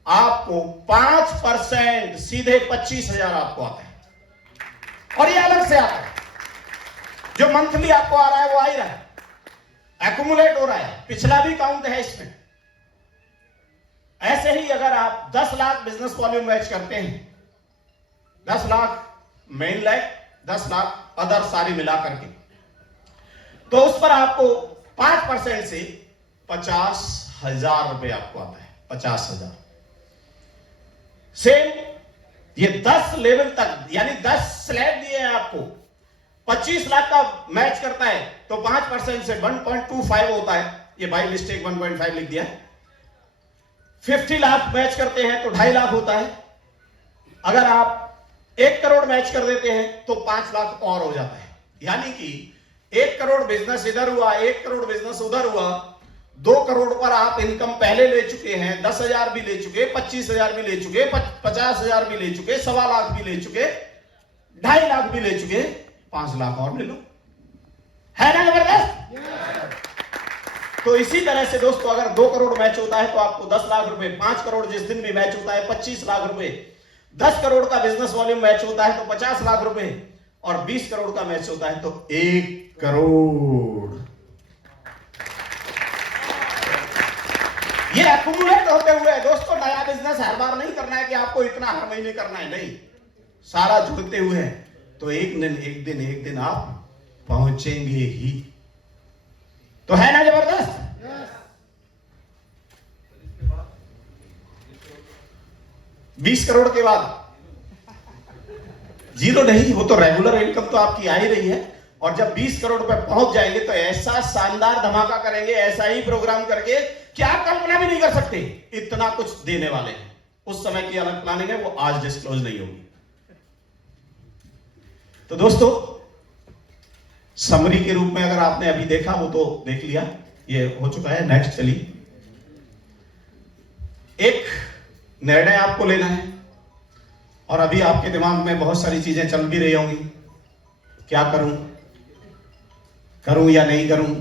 आपको 5% सीधे 25,000 आपको आता है। और ये अलग से आता है। जो मंथली आपको आ रहा है वो आ ही रहा है, एक्यूमुलेट हो रहा है, पिछला भी काउंट है इसमें। ऐसे ही अगर आप 10 लाख बिजनेस वॉल्यूम मैच करते हैं, 10 lakh main life, 10 lakh other सारी मिला करके, तो उस पर आपको 5% से 50,000 रुपए आपको आता है। 50,000 सेम ये 10 लेवल तक, यानी 10 स्लैब दिए हैं आपको। 25 लाख का मैच करता है तो 5% से 1.25 होता है। ये बाई मिस्टेक 1.5 लिख दिया। 50 लाख मैच करते हैं तो 2.5 लाख होता है। अगर आप 1 करोड़ मैच कर देते हैं तो 5 लाख और हो जाता है। यानी कि 1 करोड़ बिजनेस इधर हुआ, 1 करोड़ बिजनेस उधर हुआ, 2 करोड़ पर आप इनकम पहले ले चुके हैं, 10,000 भी ले चुके, 25,000 भी ले चुके, 50,000 भी ले चुके, 1.25 लाख भी ले चुके, 2.5 लाख भी ले चुके, 5 लाख और ले लो। है ना जबरदस्त? तो इसी तरह से दोस्तों, अगर 2 करोड़ मैच होता है तो आपको 10 लाख रुपए, 5 करोड़ जिस दिन भी मैच होता है 25 लाख रुपए, 10 करोड़ का बिजनेस वॉल्यूम मैच होता है तो 50 लाख रुपए, और 20 करोड़ का मैच होता है तो 1 करोड़। ये एक्यूमुलेट होते हुए दोस्तों, नया बिजनेस हर बार नहीं करना है कि आपको इतना हर महीने करना है, नहीं, सारा जुड़ते हुए है तो एक दिन आप पहुंचेंगे ही। तो है ना जबरदस्त? 20 करोड़ के बाद जीरो नहीं, वो तो रेगुलर इनकम तो आपकी आ ही रही है। और जब 20 करोड़ रुपए पहुंच जाएंगे तो ऐसा शानदार धमाका करेंगे, ऐसा ही प्रोग्राम करके कि आप कल्पना भी नहीं कर सकते, इतना कुछ देने वाले हैं। उस समय की अलग प्लानिंग है, वो आज डिस्क्लोज नहीं होगी। तो दोस्तों, समरी के रूप में अगर आपने अभी देखा वो तो देख लिया, ये हो चुका है। नेक्स्ट चलिए, एक निर्णय आपको लेना है। और अभी आपके दिमाग में बहुत सारी चीजें चल भी रही होंगी, क्या करूं, करूं या नहीं करूं,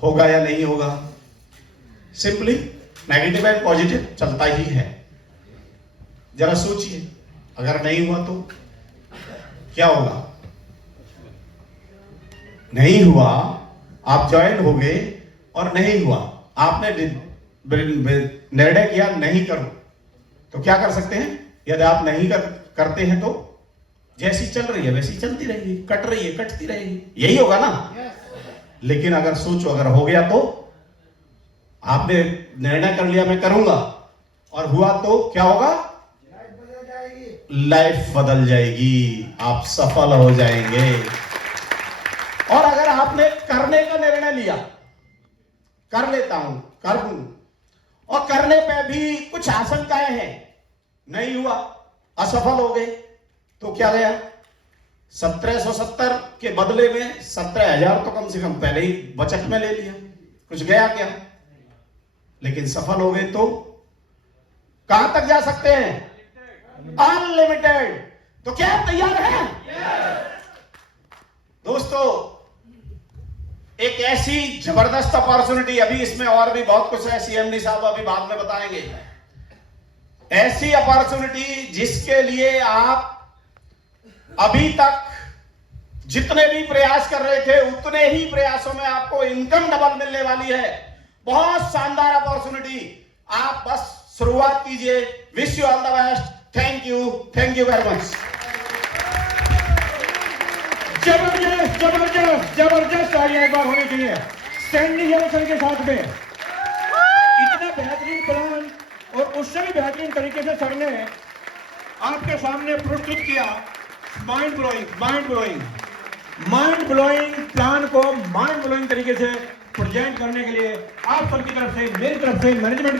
होगा या नहीं होगा। सिंपली नेगेटिव एंड पॉजिटिव चलता ही है। जरा सोचिए, अगर नहीं हुआ तो क्या होगा? नहीं हुआ, आप ज्वाइन हो गए, और नहीं हुआ, आपने निर्णय किया नहीं करो, तो क्या कर सकते हैं? यदि आप नहीं करते हैं तो जैसी चल रही है वैसी चलती रहेगी, कट रही है कटती रहेगी, यही होगा ना। लेकिन अगर सोचो, अगर हो गया तो, आपने निर्णय कर लिया मैं करूंगा, और हुआ तो क्या होगा? लाइफ बदल जाएगी, आप सफल हो जाएंगे। और अगर आपने करने का निर्णय लिया, कर लेता हूं, कर दूं, और करने पे भी कुछ आशंकाएं हैं, नहीं हुआ, असफल हो गए, तो क्या गया? 1770 के बदले में 17,000 तो कम से कम पहले ही बचत में ले लिया, कुछ गया क्या? लेकिन सफल हो गए तो कहां तक जा सकते हैं? अनलिमिटेड। तो क्या आप तैयार हैं? दोस्तों, एक ऐसी जबरदस्त अपॉर्चुनिटी, अभी इसमें और भी बहुत कुछ है, सीएमडी साहब अभी बाद में बताएंगे। ऐसी अपॉर्चुनिटी जिसके लिए आप अभी तक जितने भी प्रयास कर रहे थे, उतने ही प्रयासों में आपको इनकम डबल मिलने वाली है। बहुत शानदार अपॉर्चुनिटी, आप बस शुरुआत कीजिए। Wish you all the best. Thank you very much. जबरदस्त जबरदस्त जबरदस्त आइए एक बार होनी चाहिए स्टैंडिंग ओवेशन के साथ में। इतना बेहतरीन प्लान, और उससे भी बेहतरीन तरीके से सर ने आपके सामने प्रस्तुत किया। माइंड ब्लोइंग प्लान को माइंड ब्लोइंग तरीके से प्रेजेंट करने के लिए आप सबकी तरफ से, मेरी तरफ से, मैनेजमेंट